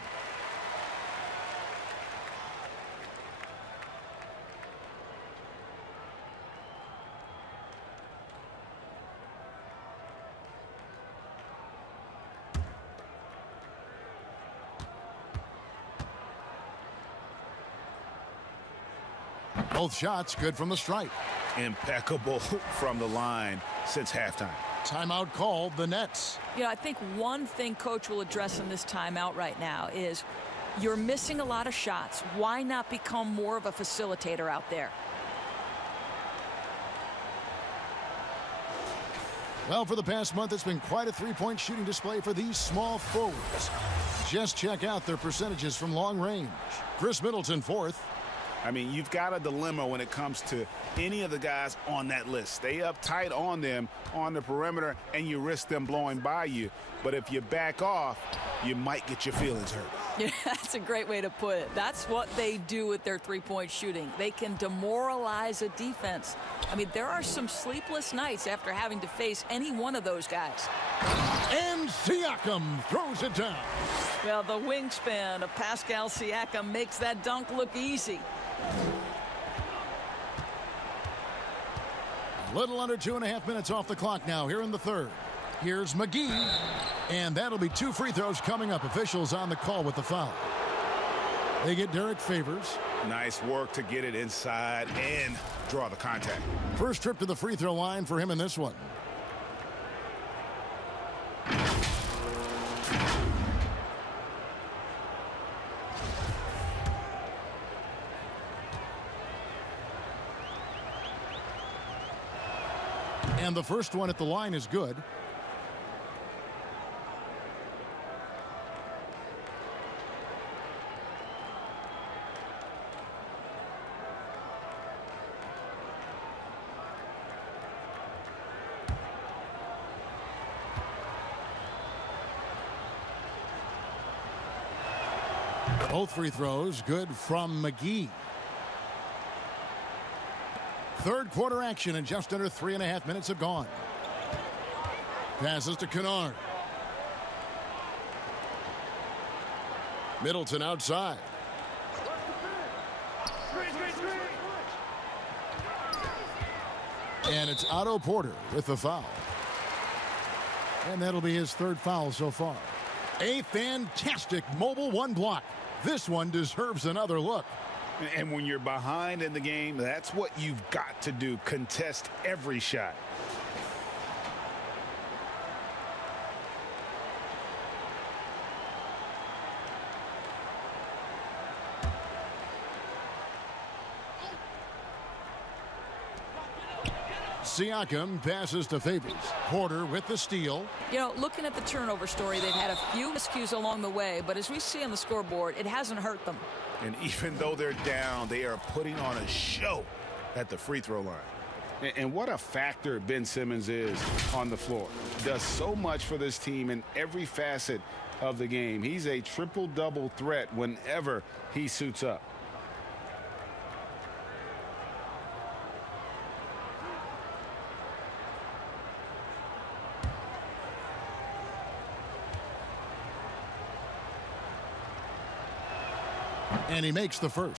Both shots good from the stripe. Impeccable from the line since halftime. Timeout called, the Nets. You know, I think one thing Coach will address in this timeout right now is you're missing a lot of shots. Why not become more of a facilitator out there? Well, for the past month, it's been quite a three-point shooting display for these small forwards. Just check out their percentages from long range. Chris Middleton, 4th. I mean, you've got a dilemma when it comes to any of the guys on that list. Stay up tight on them on the perimeter, and you risk them blowing by you. But if you back off, you might get your feelings hurt. Yeah, that's a great way to put it. That's what they do with their three-point shooting. They can demoralize a defense. I mean, there are some sleepless nights after having to face any one of those guys. And Siakam throws it down. Well, the wingspan of Pascal Siakam makes that dunk look easy. Little under 2.5 minutes off the clock now here in the third. Here's McGee, and that'll be 2 free throws coming up. Officials on the call with the foul. They get Derek Favors. Nice work to get it inside and draw the contact. First trip to the free throw line for him in this one. And the first one at the line is good. Both free throws good from McGee. Third quarter action, and just under 3.5 minutes have gone. Passes to Kennard. Middleton outside. And it's Otto Porter with the foul. And that'll be his 3rd foul so far. A fantastic mobile 1 block. This one deserves another look. And when you're behind in the game, that's what you've got to do. Contest every shot. Siakam passes to Favors. Porter with the steal. You know, looking at the turnover story, they've had a few miscues along the way, but as we see on the scoreboard, it hasn't hurt them. And even though they're down, they are putting on a show at the free throw line. And what a factor Ben Simmons is on the floor. Does so much for this team in every facet of the game. He's a triple-double threat whenever he suits up. And he makes the first.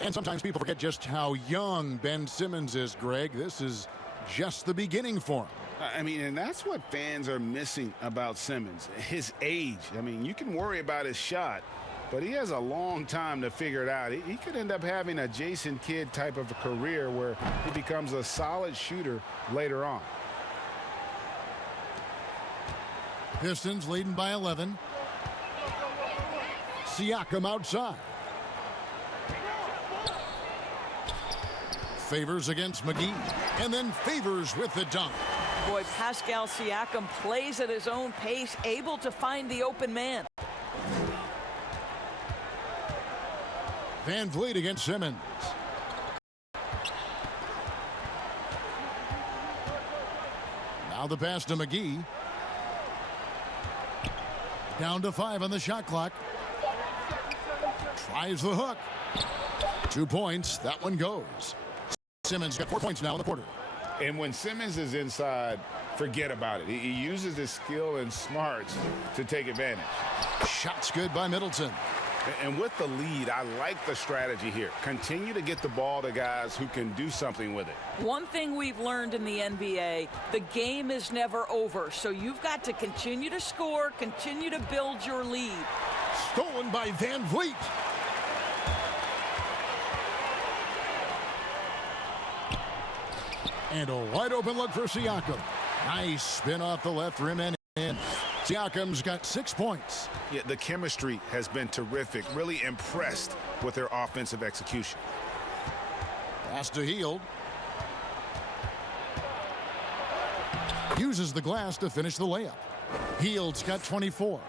And sometimes people forget just how young Ben Simmons is, Greg. This is just the beginning for him. I mean, and that's what fans are missing about Simmons. His age. I mean, you can worry about his shot, but he has a long time to figure it out. He could end up having a Jason Kidd type of a career where he becomes a solid shooter later on. Pistons leading by 11. Siakam outside. Favors against McGee, and then Favors with the dunk. Boy, Pascal Siakam plays at his own pace, able to find the open man. Van Vliet against Simmons. Now the pass to McGee. Down to 5 on the shot clock. Tries the hook. 2 points. That one goes. Simmons got 4 points now in the quarter. And when Simmons is inside, forget about it. He uses his skill and smarts to take advantage. Shots good by Middleton. And with the lead, I like the strategy here. Continue to get the ball to guys who can do something with it. One thing we've learned in the NBA, the game is never over. So you've got to continue to score, continue to build your lead. Stolen by Van Vliet. And a wide open look for Siakam. Nice spin off the left rim and in. Siakam's got 6 points. Yeah, the chemistry has been terrific. Really impressed with their offensive execution. Pass to Hield. Uses the glass to finish the layup. Hield's got 24.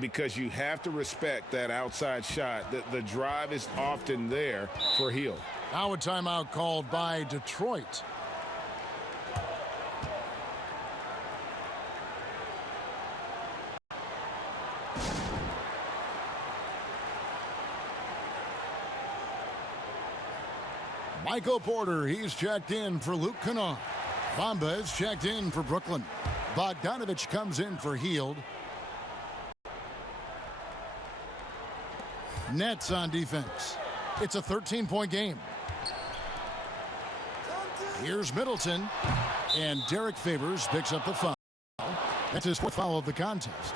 Because you have to respect that outside shot. The drive is often there for Hield. Now a timeout called by Detroit. Michael Porter, he's checked in for Luke Kennard. Bamba is checked in for Brooklyn. Bogdanovich comes in for Hield. Nets on defense. It's a 13-point game. Here's Middleton. And Derek Favors picks up the foul. That's his 4th foul of the contest.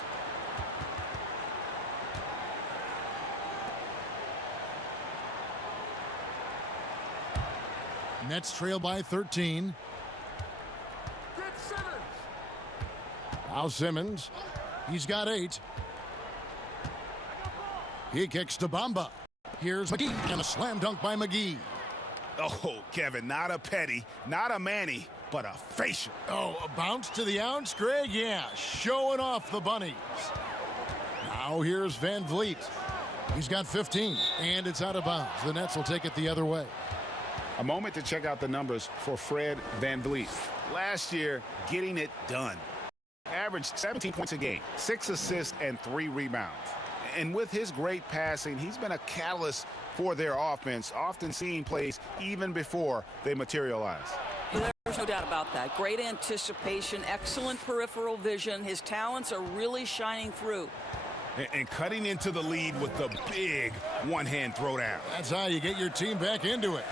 Nets trail by 13. Now Simmons. He's got 8. He kicks to Bamba. Here's McGee, and a slam dunk by McGee. Oh, Kevin, not a petty, not a Manny, but a facial. Oh, a bounce to the ounce, Greg? Yeah, showing off the bunnies. Now here's Van Vliet. He's got 15, and it's out of bounds. The Nets will take it the other way. A moment to check out the numbers for Fred Van Vliet. Last year, getting it done. Averaged 17 points a game, 6 assists, and 3 rebounds. And with his great passing, he's been a catalyst for their offense, often seeing plays even before they materialize. There's no doubt about that. Great anticipation, excellent peripheral vision. His talents are really shining through. And cutting into the lead with the big one-hand throwdown. That's how you get your team back into it.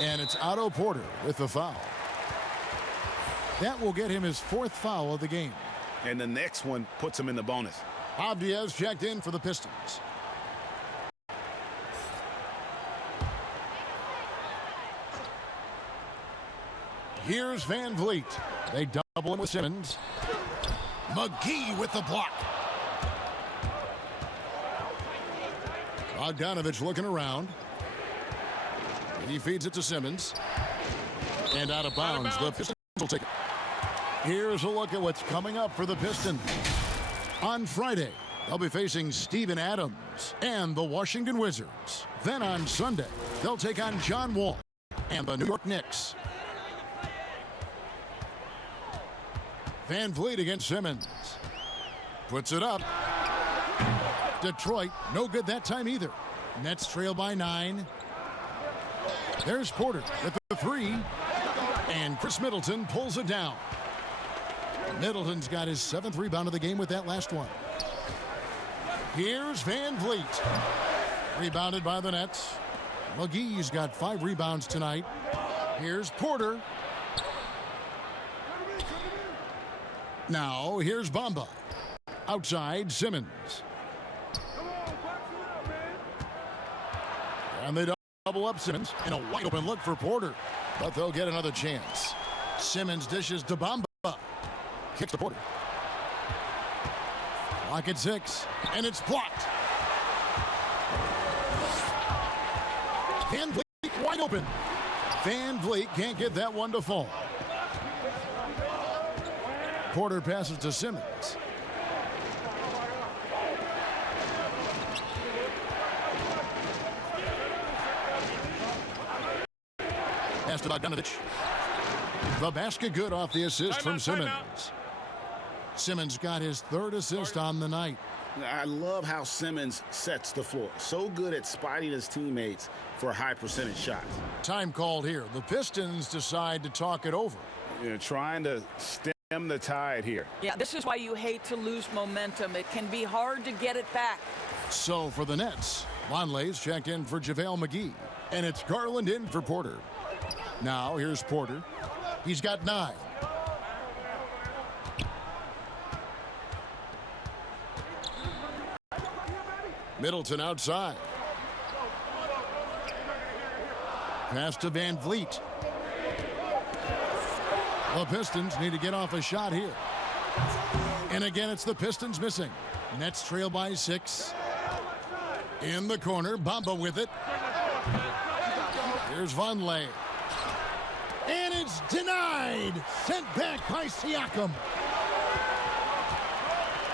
And it's Otto Porter with the foul. That will get him his 4th foul of the game. And the next one puts him in the bonus. Avdiaz checked in for the Pistons. Here's Van Vliet. They double him with Simmons. McGee with the block. Bogdanovich looking around. He feeds it to Simmons. And out of bounds. The Pistons will take it. Here's a look at what's coming up for the Pistons. On Friday, they'll be facing Steven Adams and the Washington Wizards. Then on Sunday, they'll take on John Wall and the New York Knicks. Van Vliet against Simmons. Puts it up. Detroit, no good that time either. Nets trail by 9. There's Porter with the 3. And Chris Middleton pulls it down. Middleton's got his 7th rebound of the game with that last one. Here's Van Vliet. Rebounded by the Nets. McGee's got 5 rebounds tonight. Here's Porter. Now, here's Bamba. Outside, Simmons. And they double up Simmons in a wide open look for Porter. But they'll get another chance. Simmons dishes to Bamba. Kicks to Porter. Lock at 6. And it's blocked. Van Vliet wide open. Van Vliet can't get that one to fall. Porter passes to Simmons. Pass to Bogdanovich. The basket good off the assist from Simmons. Simmons got his 3rd assist on the night. I love how Simmons sets the floor. So good at spotting his teammates for high percentage shots. Time called here. The Pistons decide to talk it over. Trying to stem the tide here. Yeah, this is why you hate to lose momentum. It can be hard to get it back. So for the Nets, Vonleh's checked in for JaVale McGee. And it's Garland in for Porter. Now here's Porter. He's got 9. Middleton outside. Pass to Van Vliet. The Pistons need to get off a shot here. And again, it's the Pistons missing. Nets trail by 6. In the corner, Bamba with it. Here's Vonleh. And it's denied. Sent back by Siakam.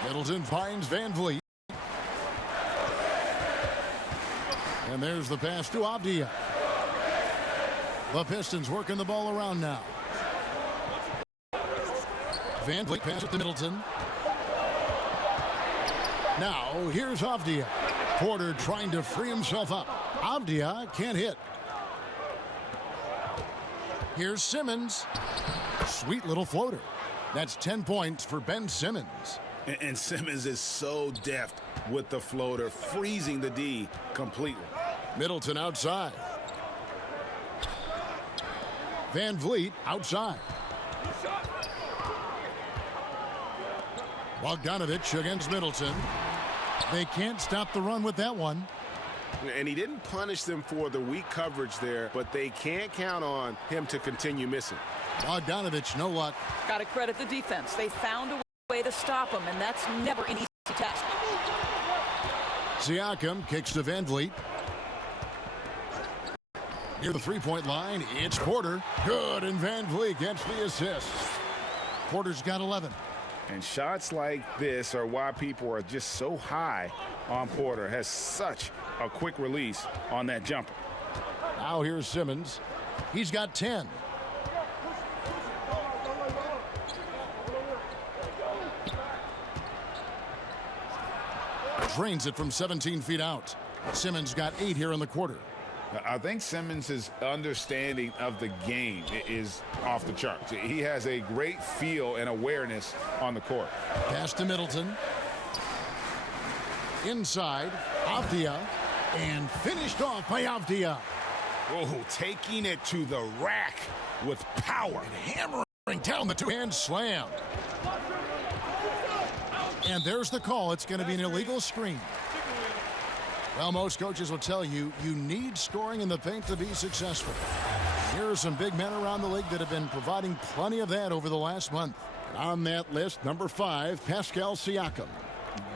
Middleton finds Van Vliet. And there's the pass to Avdia. The Pistons working the ball around now. Van Vliet pass it to Middleton. Now here's Avdia. Porter trying to free himself up. Avdia can't hit. Here's Simmons. Sweet little floater. That's 10 points for Ben Simmons. And Simmons is so deft with the floater, freezing the D completely. Middleton outside. Van Vliet outside. Bogdanovich against Middleton. They can't stop the run with that one. And he didn't punish them for the weak coverage there, but they can't count on him to continue missing. Bogdanovich, no luck. Got to credit the defense. They found a way to stop him, and that's never an easy task. Siakam kicks to Van Vliet. Near the three-point line, it's Porter. Good, and Van Vliet gets the assist. Porter's got 11. And shots like this are why people are just so high on Porter. Has such a quick release on that jumper. Now here's Simmons. He's got 10. Drains it from 17 feet out. Simmons got 8 here in the quarter. I think Simmons' understanding of the game is off the charts. He has a great feel and awareness on the court. Pass to Middleton. Inside, Avdia, and finished off by Avdia. Oh, taking it to the rack with power. And hammering down the two-hand slam. And there's the call. It's going to be an illegal screen. Well, most coaches will tell you, you need scoring in the paint to be successful. Here are some big men around the league that have been providing plenty of that over the last month. And on that list, number 5, Pascal Siakam.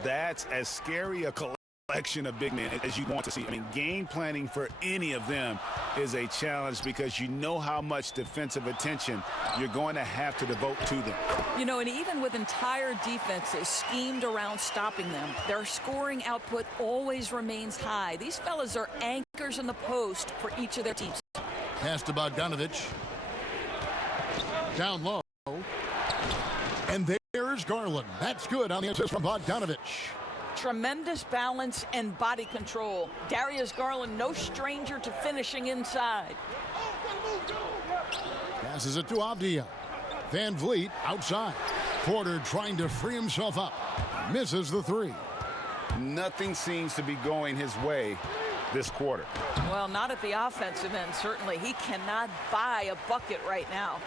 That's as scary a collection of big men as you want to see. I mean, game planning for any of them is a challenge because you know how much defensive attention you're going to have to devote to them. You know, and even with entire defenses schemed around stopping them, their scoring output always remains high. These fellas are anchors in the post for each of their teams. Pass to Bogdanovich. Down low. And there's Garland. That's good on the assist from Bogdanovich. Tremendous balance and body control. Darius Garland, no stranger to finishing inside. Passes it to Avdia. Van Vliet outside. Porter trying to free himself up. Misses the 3. Nothing seems to be going his way this quarter. Well, not at the offensive end, certainly. He cannot buy a bucket right now.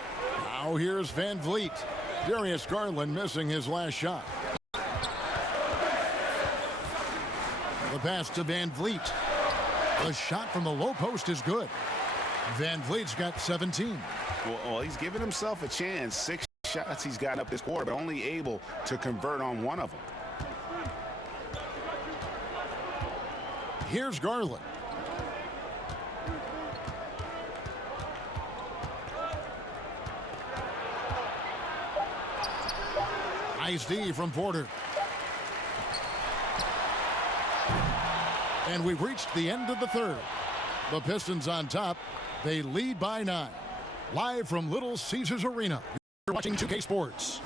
Now here's Van Vliet. Darius Garland missing his last shot. The pass to Van Vliet. The shot from the low post is good. Van Vliet's got 17. Well, he's given himself a chance. 6 shots he's gotten up this quarter, but only able to convert on 1 of them. Here's Garland. Nice D from Porter. And we've reached the end of the third. The Pistons on top. They lead by 9. Live from Little Caesars Arena. You're watching 2K Sports.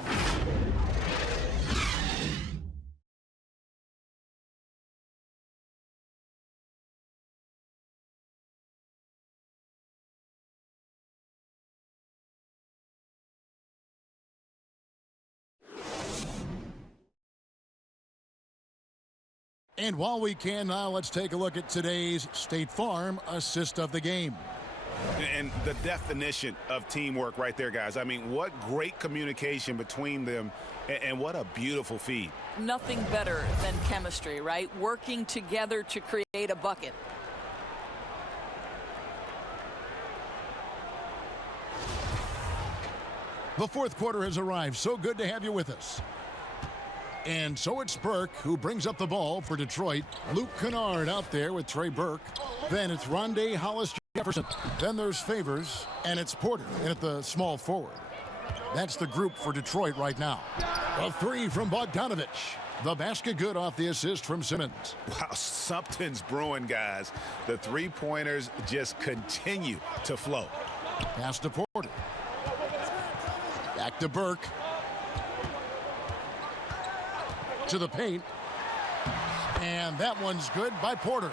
And while we can now, let's take a look at today's State Farm assist of the game. And the definition of teamwork right there, guys. I mean, what great communication between them, and what a beautiful feed. Nothing better than chemistry, right? Working together to create a bucket. The fourth quarter has arrived. So good to have you with us. And so it's Burke who brings up the ball for Detroit. Luke Kennard out there with Trey Burke. Then it's Rondé Hollis Jefferson. Then there's Favors, and it's Porter in at the small forward. That's the group for Detroit right now. A 3 from Bogdanovich. The basket good off the assist from Simmons. Wow, something's brewing, guys. The three-pointers just continue to flow. Pass to Porter. Back to Burke. To the paint. And that one's good by Porter.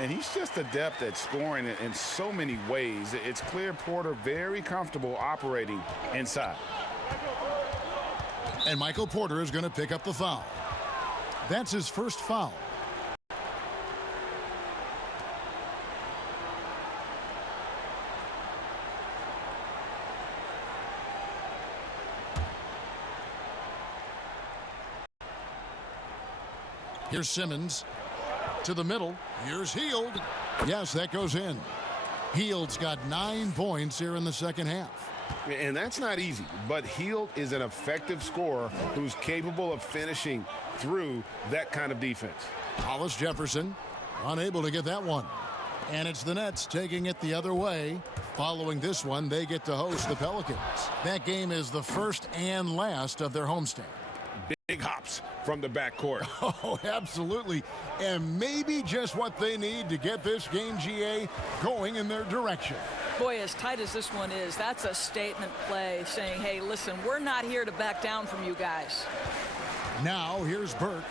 And he's just adept at scoring in so many ways. It's clear Porter very comfortable operating inside. And Michael Porter is going to pick up the foul. That's his first foul. Here's Simmons to the middle. Here's Hield. Yes, that goes in. Hield's got 9 points here in the second half. And that's not easy, but Hield is an effective scorer who's capable of finishing through that kind of defense. Hollis Jefferson unable to get that one. And it's the Nets taking it the other way. Following this one, they get to host the Pelicans. That game is the first and last of their homestand. Big hops from the backcourt. Oh, absolutely. And maybe just what they need to get this game, GA, going in their direction. Boy, as tight as this one is, that's a statement play saying, hey, listen, we're not here to back down from you guys. Now, here's Burke.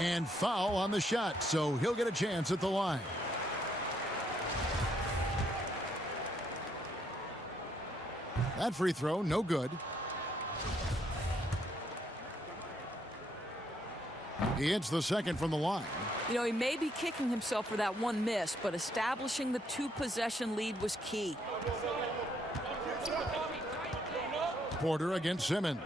And foul on the shot, so he'll get a chance at the line. That free throw, no good. He hits the second from the line. You know, he may be kicking himself for that one miss, but establishing the 2-possession lead was key. Porter against Simmons.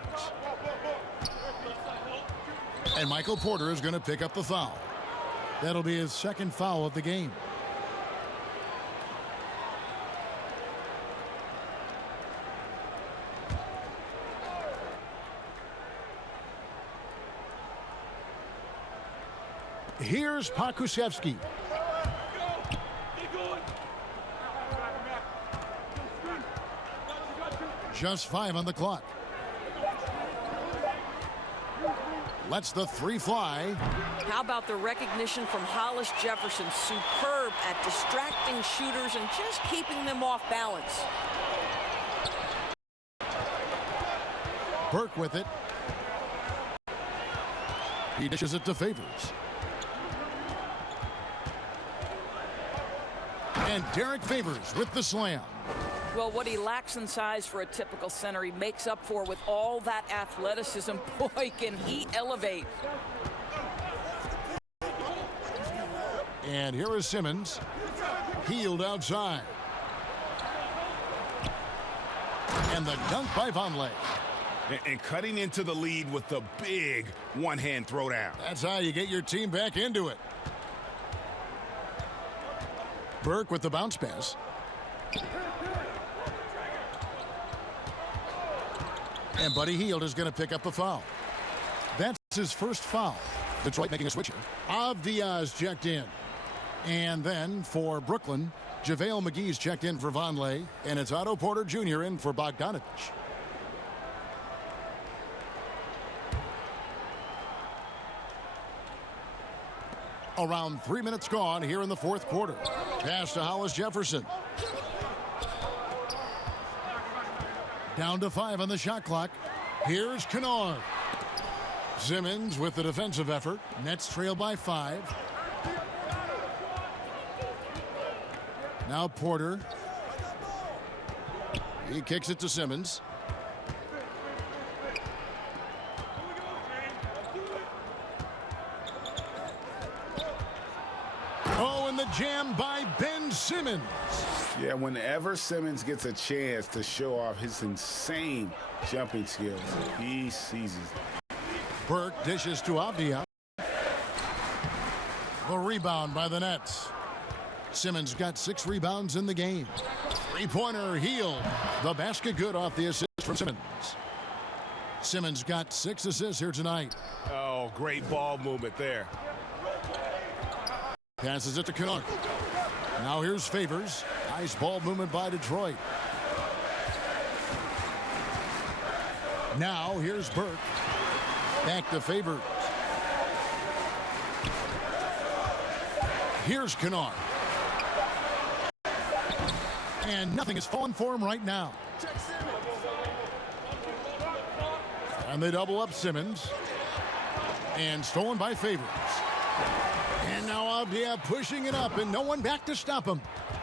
And Michael Porter is going to pick up the foul. That'll be his second foul of the game. Here's Pokusevski. Just 5 on the clock. Lets the 3 fly. How about the recognition from Hollis Jefferson? Superb at distracting shooters and just keeping them off balance. Burke with it. He dishes it to Favors. And Derek Favors with the slam. Well, what he lacks in size for a typical center, he makes up for with all that athleticism. Boy, can he elevate. And here is Simmons. Hield outside. And the dunk by Vonleh. And cutting into the lead with the big one-hand throwdown. That's how you get your team back into it. Burke with the bounce pass. And Buddy Hield is going to pick up a foul. That's his first foul. Detroit making a switch here. Avdia's checked in. And then for Brooklyn, JaVale McGee's checked in for Vonleh. And it's Otto Porter Jr. in for Bogdanovich. Around 3 minutes gone here in the fourth quarter. Pass to Hollis Jefferson. Down to 5 on the shot clock. Here's Kennard. Simmons with the defensive effort. Nets trail by 5. Now Porter. He kicks it to Simmons. Oh, and the jam by Ben Simmons. Yeah, whenever Simmons gets a chance to show off his insane jumping skills, he seizes it. Burke dishes to Avdia. The rebound by the Nets. Simmons got 6 rebounds in the game. Three-pointer Hield. The basket good off the assist from Simmons. Simmons got 6 assists here tonight. Oh, great ball movement there. Passes it to Kennard. Now here's Favors. Nice ball movement by Detroit. Now here's Burke. Back to Favors. Here's Kennard. And nothing is falling for him right now. And they double up Simmons. And stolen by Favors. And now Avdia pushing it up, and no one back to stop him.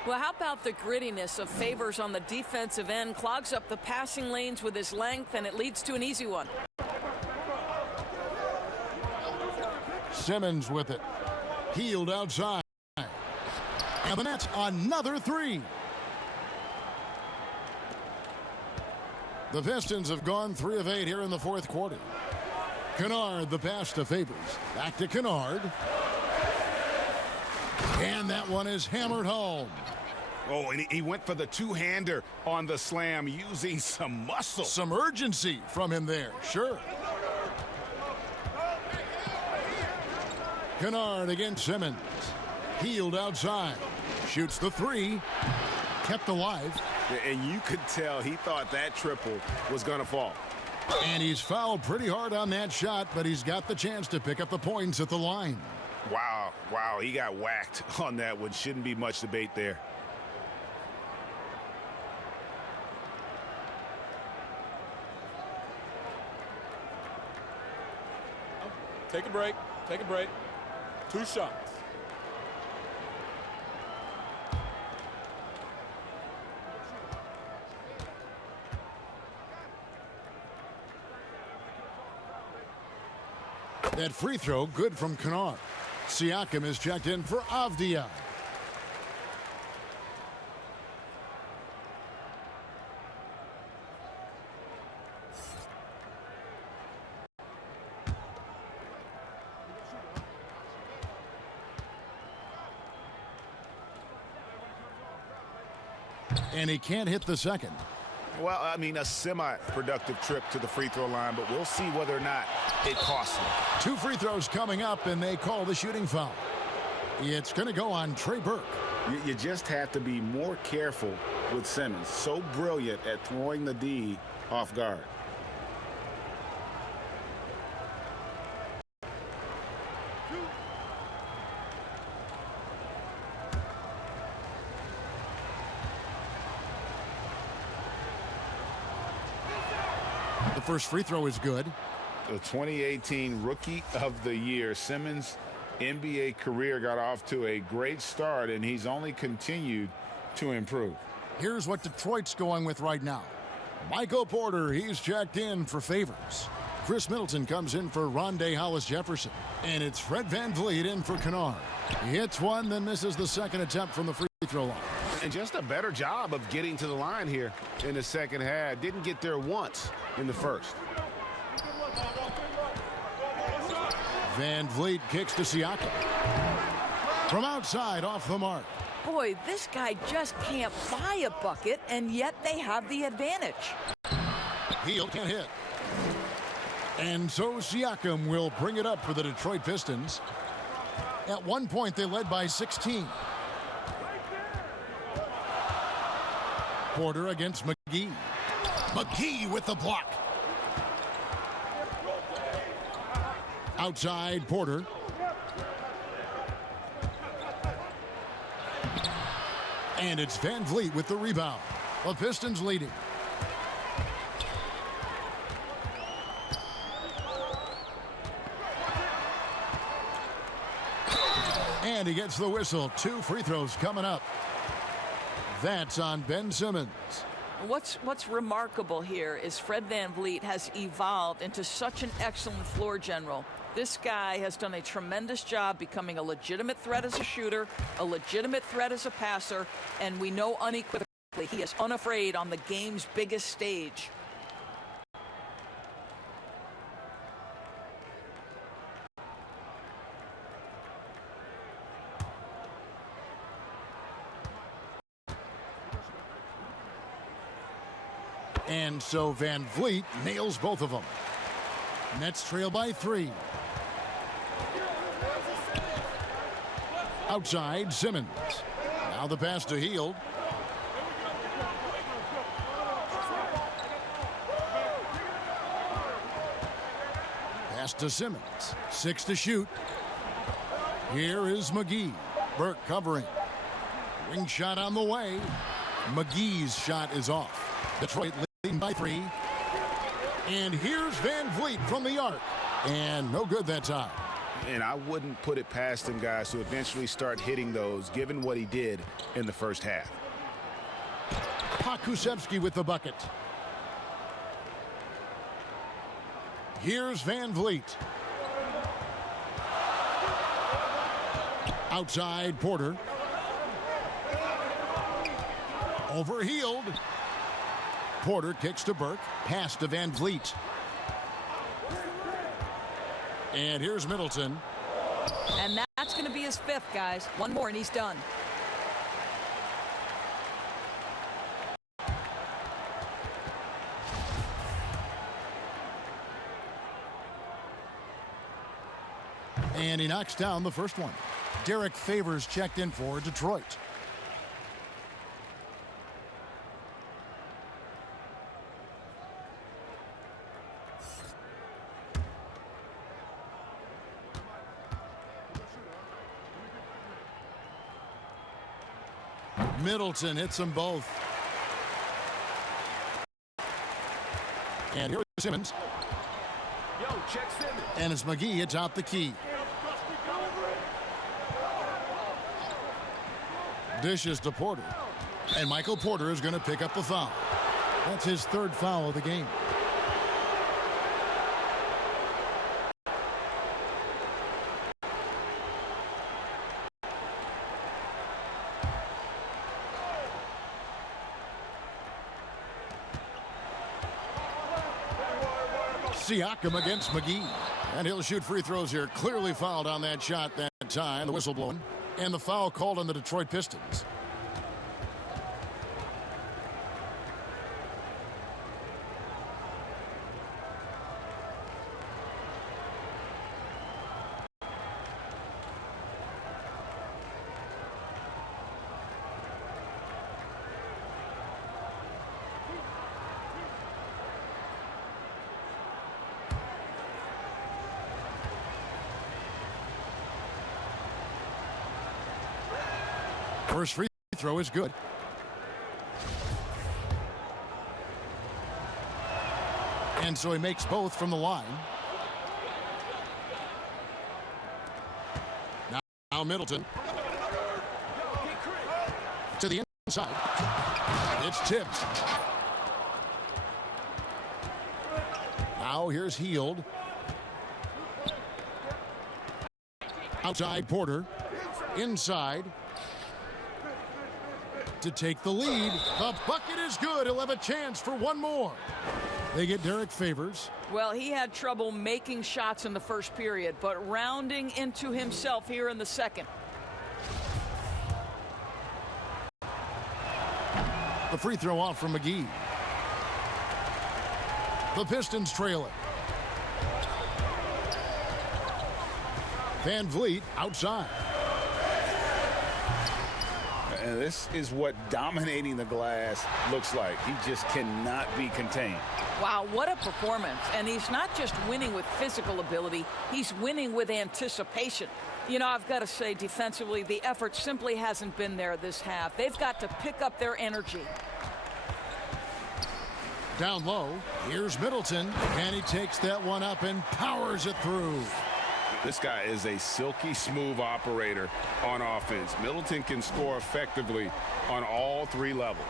Well, how about the grittiness of Favors on the defensive end? Clogs up the passing lanes with his length, and it leads to an easy one. Simmons with it. Hield outside. And the Nets another 3. The Pistons have gone 3 of 8 here in the fourth quarter. Kennard, the pass to Favors. Back to Kennard. And that one is hammered home. Oh, and he went for the two-hander on the slam using some muscle. Some urgency from him there, sure. Kennard against Simmons. Hield outside. Shoots the 3. Kept alive. And you could tell he thought that triple was going to fall. And he's fouled pretty hard on that shot, but he's got the chance to pick up the points at the line. Wow, he got whacked on that one. Shouldn't be much debate there. Take a break. Take a break. 2 shots. That free throw good from Kennard. Siakam is checked in for Avdia. And he can't hit the second. Well, I mean, a semi-productive trip to the free throw line, but we'll see whether or not it costs him. 2 free throws coming up, and they call the shooting foul. It's going to go on Trey Burke. You just have to be more careful with Simmons. So brilliant at throwing the D off guard. The first free throw is good. The 2018 Rookie of the Year, Simmons' NBA career got off to a great start, and he's only continued to improve. Here's what Detroit's going with right now. Michael Porter, he's checked in for Favors. Chris Middleton comes in for Rondé Hollis-Jefferson. And it's Fred VanVleet in for Kennard. He hits one, then misses the second attempt from the free throw line. And just a better job of getting to the line here in the second half. Didn't get there once in the first. Van Vliet kicks to Siakam. From outside, off the mark. Boy, this guy just can't buy a bucket, and yet they have the advantage. Hield can't hit. And so Siakam will bring it up for the Detroit Pistons. At one point, they led by 16. Porter against McGee. McGee with the block. Outside, Porter. And it's Van Vliet with the rebound. The Pistons leading. And he gets the whistle. 2 free throws coming up. That's on Ben Simmons. What's remarkable here is Fred Van Vliet has evolved into such an excellent floor general. This guy has done a tremendous job becoming a legitimate threat as a shooter, a legitimate threat as a passer, and we know unequivocally he is unafraid on the game's biggest stage. And so Van Vliet nails both of them. Nets trail by 3. Outside, Simmons. Now the pass to Hield. Pass to Simmons. 6 to shoot. Here is McGee. Burke covering. Ring shot on the way. McGee's shot is off. Detroit leading by 3. And here's Van Vliet from the arc. And no good that time. And I wouldn't put it past him, guys, to eventually start hitting those, given what he did in the first half. Pokusevski with the bucket. Here's Van Vliet. Outside, Porter. Over Hield. Porter kicks to Burke. Pass to Van Vliet. And here's Middleton. And that's going to be his 5th, guys. One more and he's done. And he knocks down the first one. Derek Favors checked in for Detroit. Middleton hits them both. And here is Simmons. And it's McGee atop the key. Dishes to Porter. And Michael Porter is going to pick up the foul. That's his 3rd foul of the game. Siakam against McGee. And he'll shoot free throws here. Clearly fouled on that shot that time. The whistle blown. And the foul called on the Detroit Pistons. First free throw is good. And so he makes both from the line. Now Middleton. To the inside. It's tipped. Now here's Hield. Outside Porter. Inside. to take the lead. The bucket is good. He'll have a chance for one more. They get Derek Favors. Well, he had trouble making shots in the first period, but rounding into himself here in the second. The free throw off from McGee. The Pistons trail it. Van Vliet outside. And this is what dominating the glass looks like. He just cannot be contained. Wow, what a performance. And he's not just winning with physical ability, he's winning with anticipation. You know, I've got to say, defensively, the effort simply hasn't been there this half. They've got to pick up their energy. Down low, here's Middleton, and he takes that one up and powers it through. This guy is a silky smooth operator on offense. Middleton can score effectively on all three levels.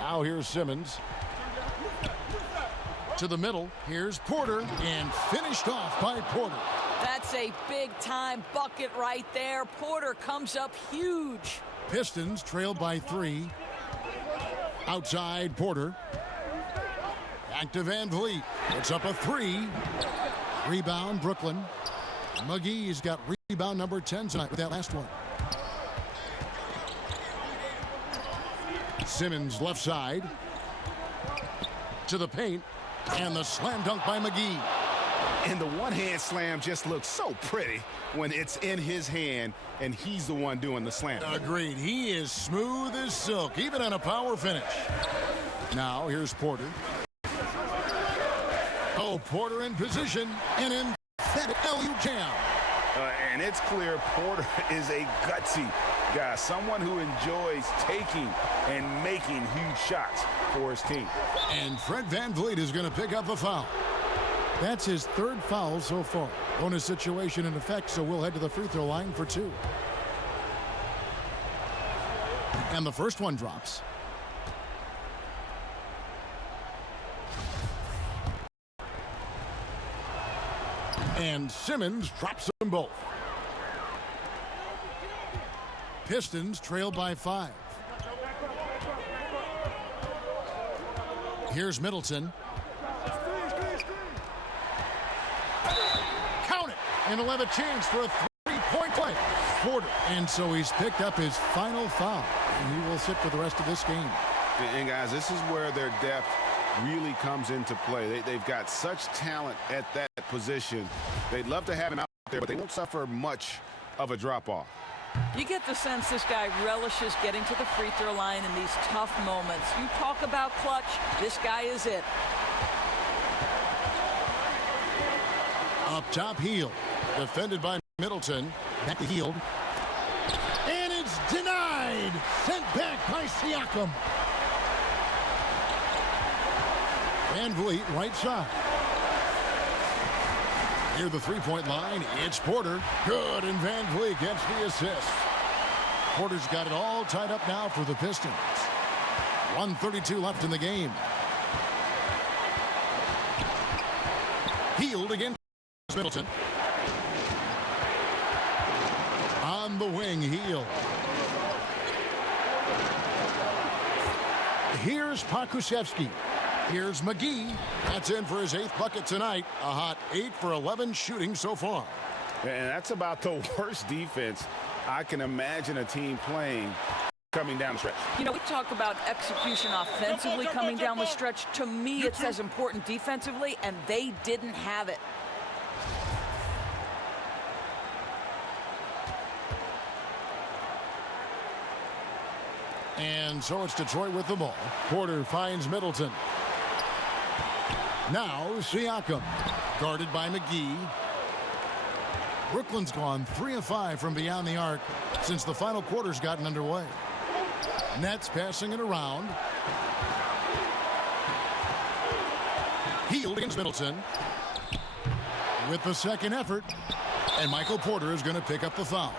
Now here's Simmons. To the middle, here's Porter, and finished off by Porter. That's a big-time bucket right there. Porter comes up huge. Pistons trailed by 3. Outside Porter. Back to Van Vliet. Puts up a 3. Rebound, Brooklyn. McGee's got rebound number 10 tonight with that last one. Simmons left side. To the paint. And the slam dunk by McGee. And the one-hand slam just looks so pretty when it's in his hand and he's the one doing the slam. Agreed. He is smooth as silk, even on a power finish. Now, here's Porter. Oh, Porter in position. And emphatic LU jam. And it's clear Porter is a gutsy guy, someone who enjoys taking and making huge shots for his team. And Fred Van Vliet is going to pick up a foul. That's his 3rd foul so far. Bonus situation in effect, so we'll head to the free throw line for 2. And the first one drops. And Simmons drops them both. Pistons trail by 5. Here's Middleton. Count it! And he'll have a chance for a 3-point play. Porter. And so he's picked up his final foul. And he will sit for the rest of this game. And guys, this is where their depth really comes into play. They've got such talent at that position. They'd love to have him out there, but they won't suffer much of a drop-off. You get the sense this guy relishes getting to the free throw line in these tough moments. You talk about clutch, this guy is it. Up top, Hield. Defended by Middleton. Back to Hield. And it's denied. Sent back by Siakam. Van Vliet, right side. Near the three-point line, it's Porter. Good, and Van Vliet gets the assist. Porter's got it all tied up now for the Pistons. 1:32 left in the game. Hield against Middleton. On the wing, Hield. Here's Pokusevski. Here's McGee. That's in for his 8th bucket tonight. A hot 8 for 11 shooting so far. And that's about the worst defense I can imagine a team playing coming down the stretch. You know, we talk about execution offensively coming down the stretch. To me, it's as important defensively, and they didn't have it. And so it's Detroit with the ball. Porter finds Middleton. Now Siakam, guarded by McGee. Brooklyn's gone 3 of 5 from beyond the arc since the final quarter's gotten underway. Nets passing it around. Hield against Middleton. With the second effort. And Michael Porter is going to pick up the foul.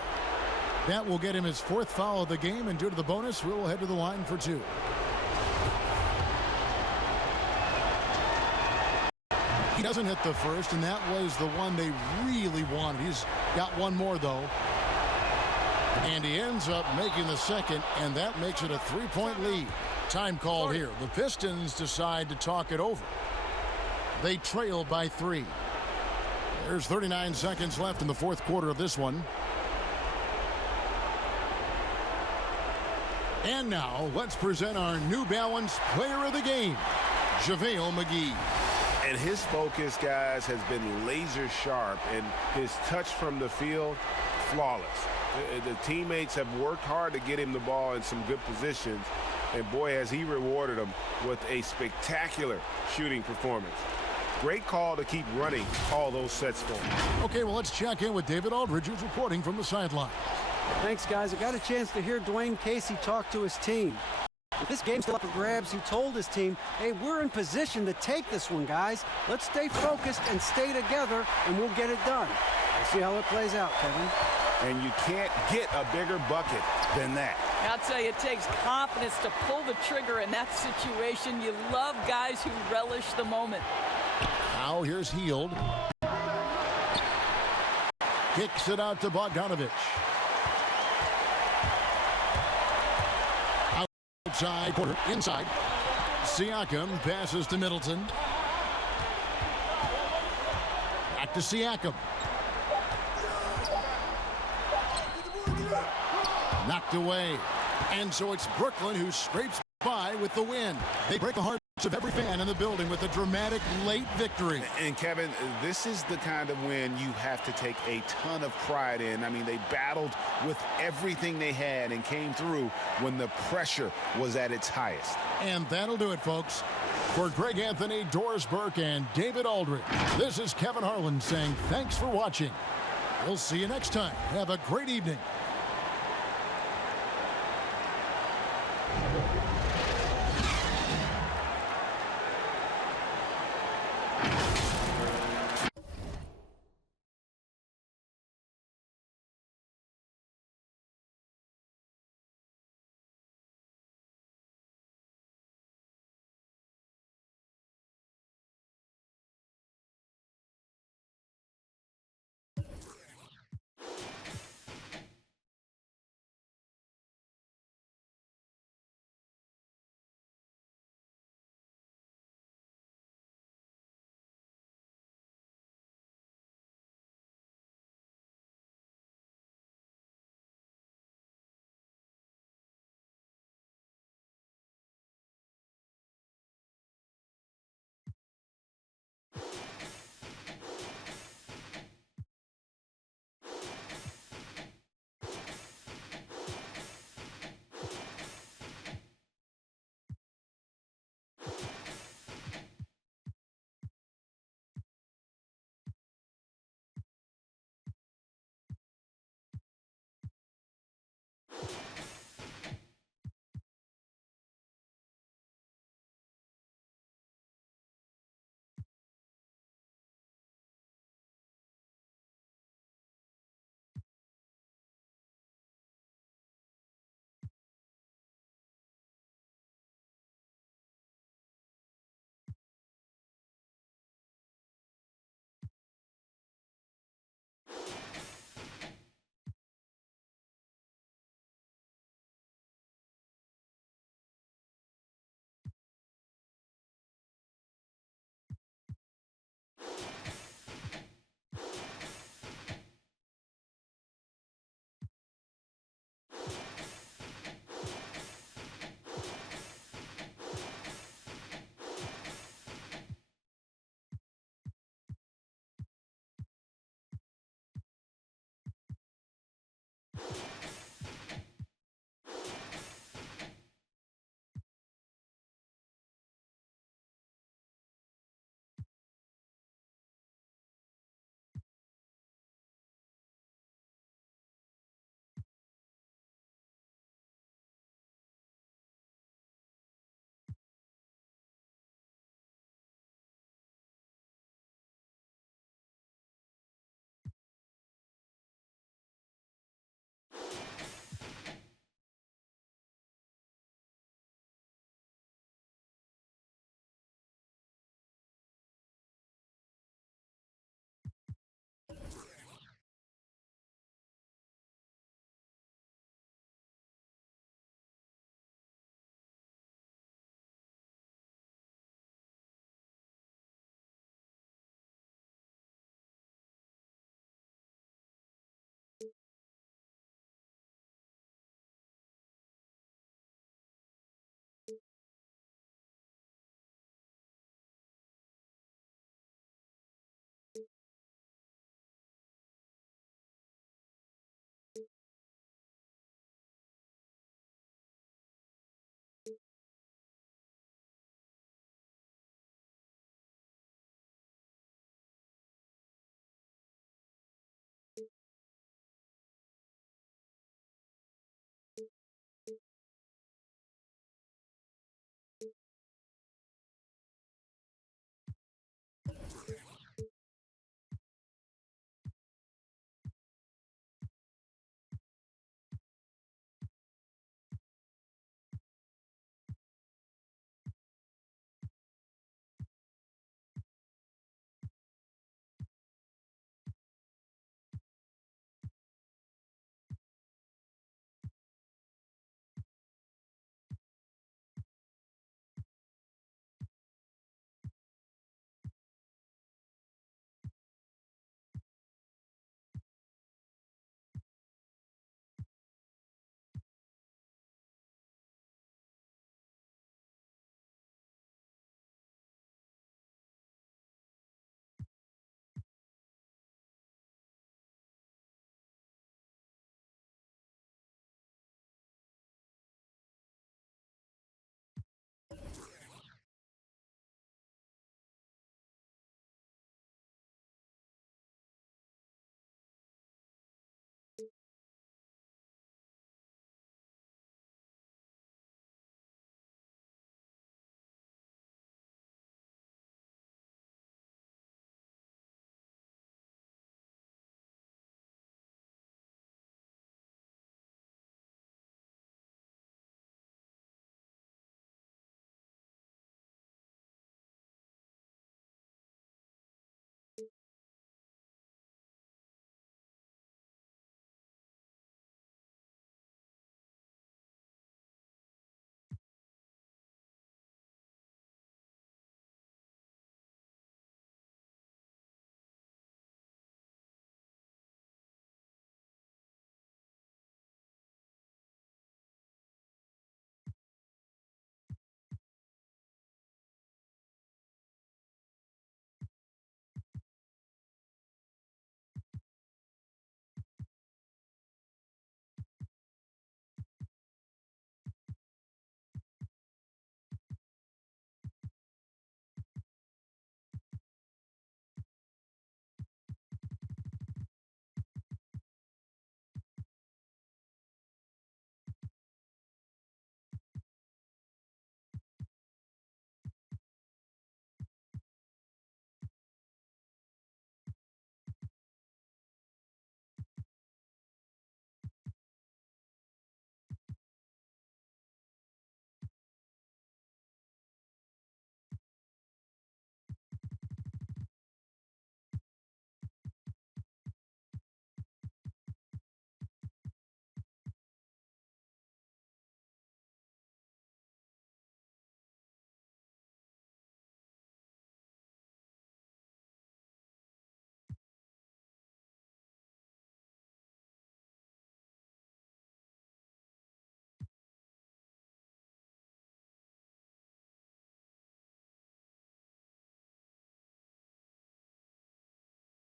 That will get him his 4th foul of the game, and due to the bonus, we'll head to the line for 2. He doesn't hit the first, and that was the one they really wanted. He's got one more, though. And he ends up making the second, and that makes it a 3-point lead. Time called here. The Pistons decide to talk it over. They trail by 3. There's 39 seconds left in the fourth quarter of this one. And now, let's present our New Balance Player of the Game, JaVale McGee. And his focus, guys, has been laser sharp, and his touch from the field, flawless. The teammates have worked hard to get him the ball in some good positions, and boy, has he rewarded them with a spectacular shooting performance. Great call to keep running all those sets for him. Okay, well, let's check in with David Aldridge, who's reporting from the sideline. Thanks, guys. I got a chance to hear Dwayne Casey talk to his team. With this game still up for grabs, he told his team, hey, we're in position to take this one, guys. Let's stay focused and stay together, and we'll get it done. We'll see how it plays out, Kevin. And you can't get a bigger bucket than that. I'll tell you, it takes confidence to pull the trigger in that situation. You love guys who relish the moment. Now here's Hield. Kicks it out to Bogdanovich. Outside, Porter, inside. Siakam passes to Middleton. Back to Siakam. Knocked away. And so it's Brooklyn who scrapes by with the win. They break the hearts of every fan in the building with a dramatic late victory. And Kevin, this is the kind of win you have to take a ton of pride in. I mean, they battled with everything they had and came through when the pressure was at its highest. And that'll do it, folks. For Greg Anthony, Doris Burke, and David Aldridge, this is Kevin Harlan saying thanks for watching. We'll see you next time. Have a great evening.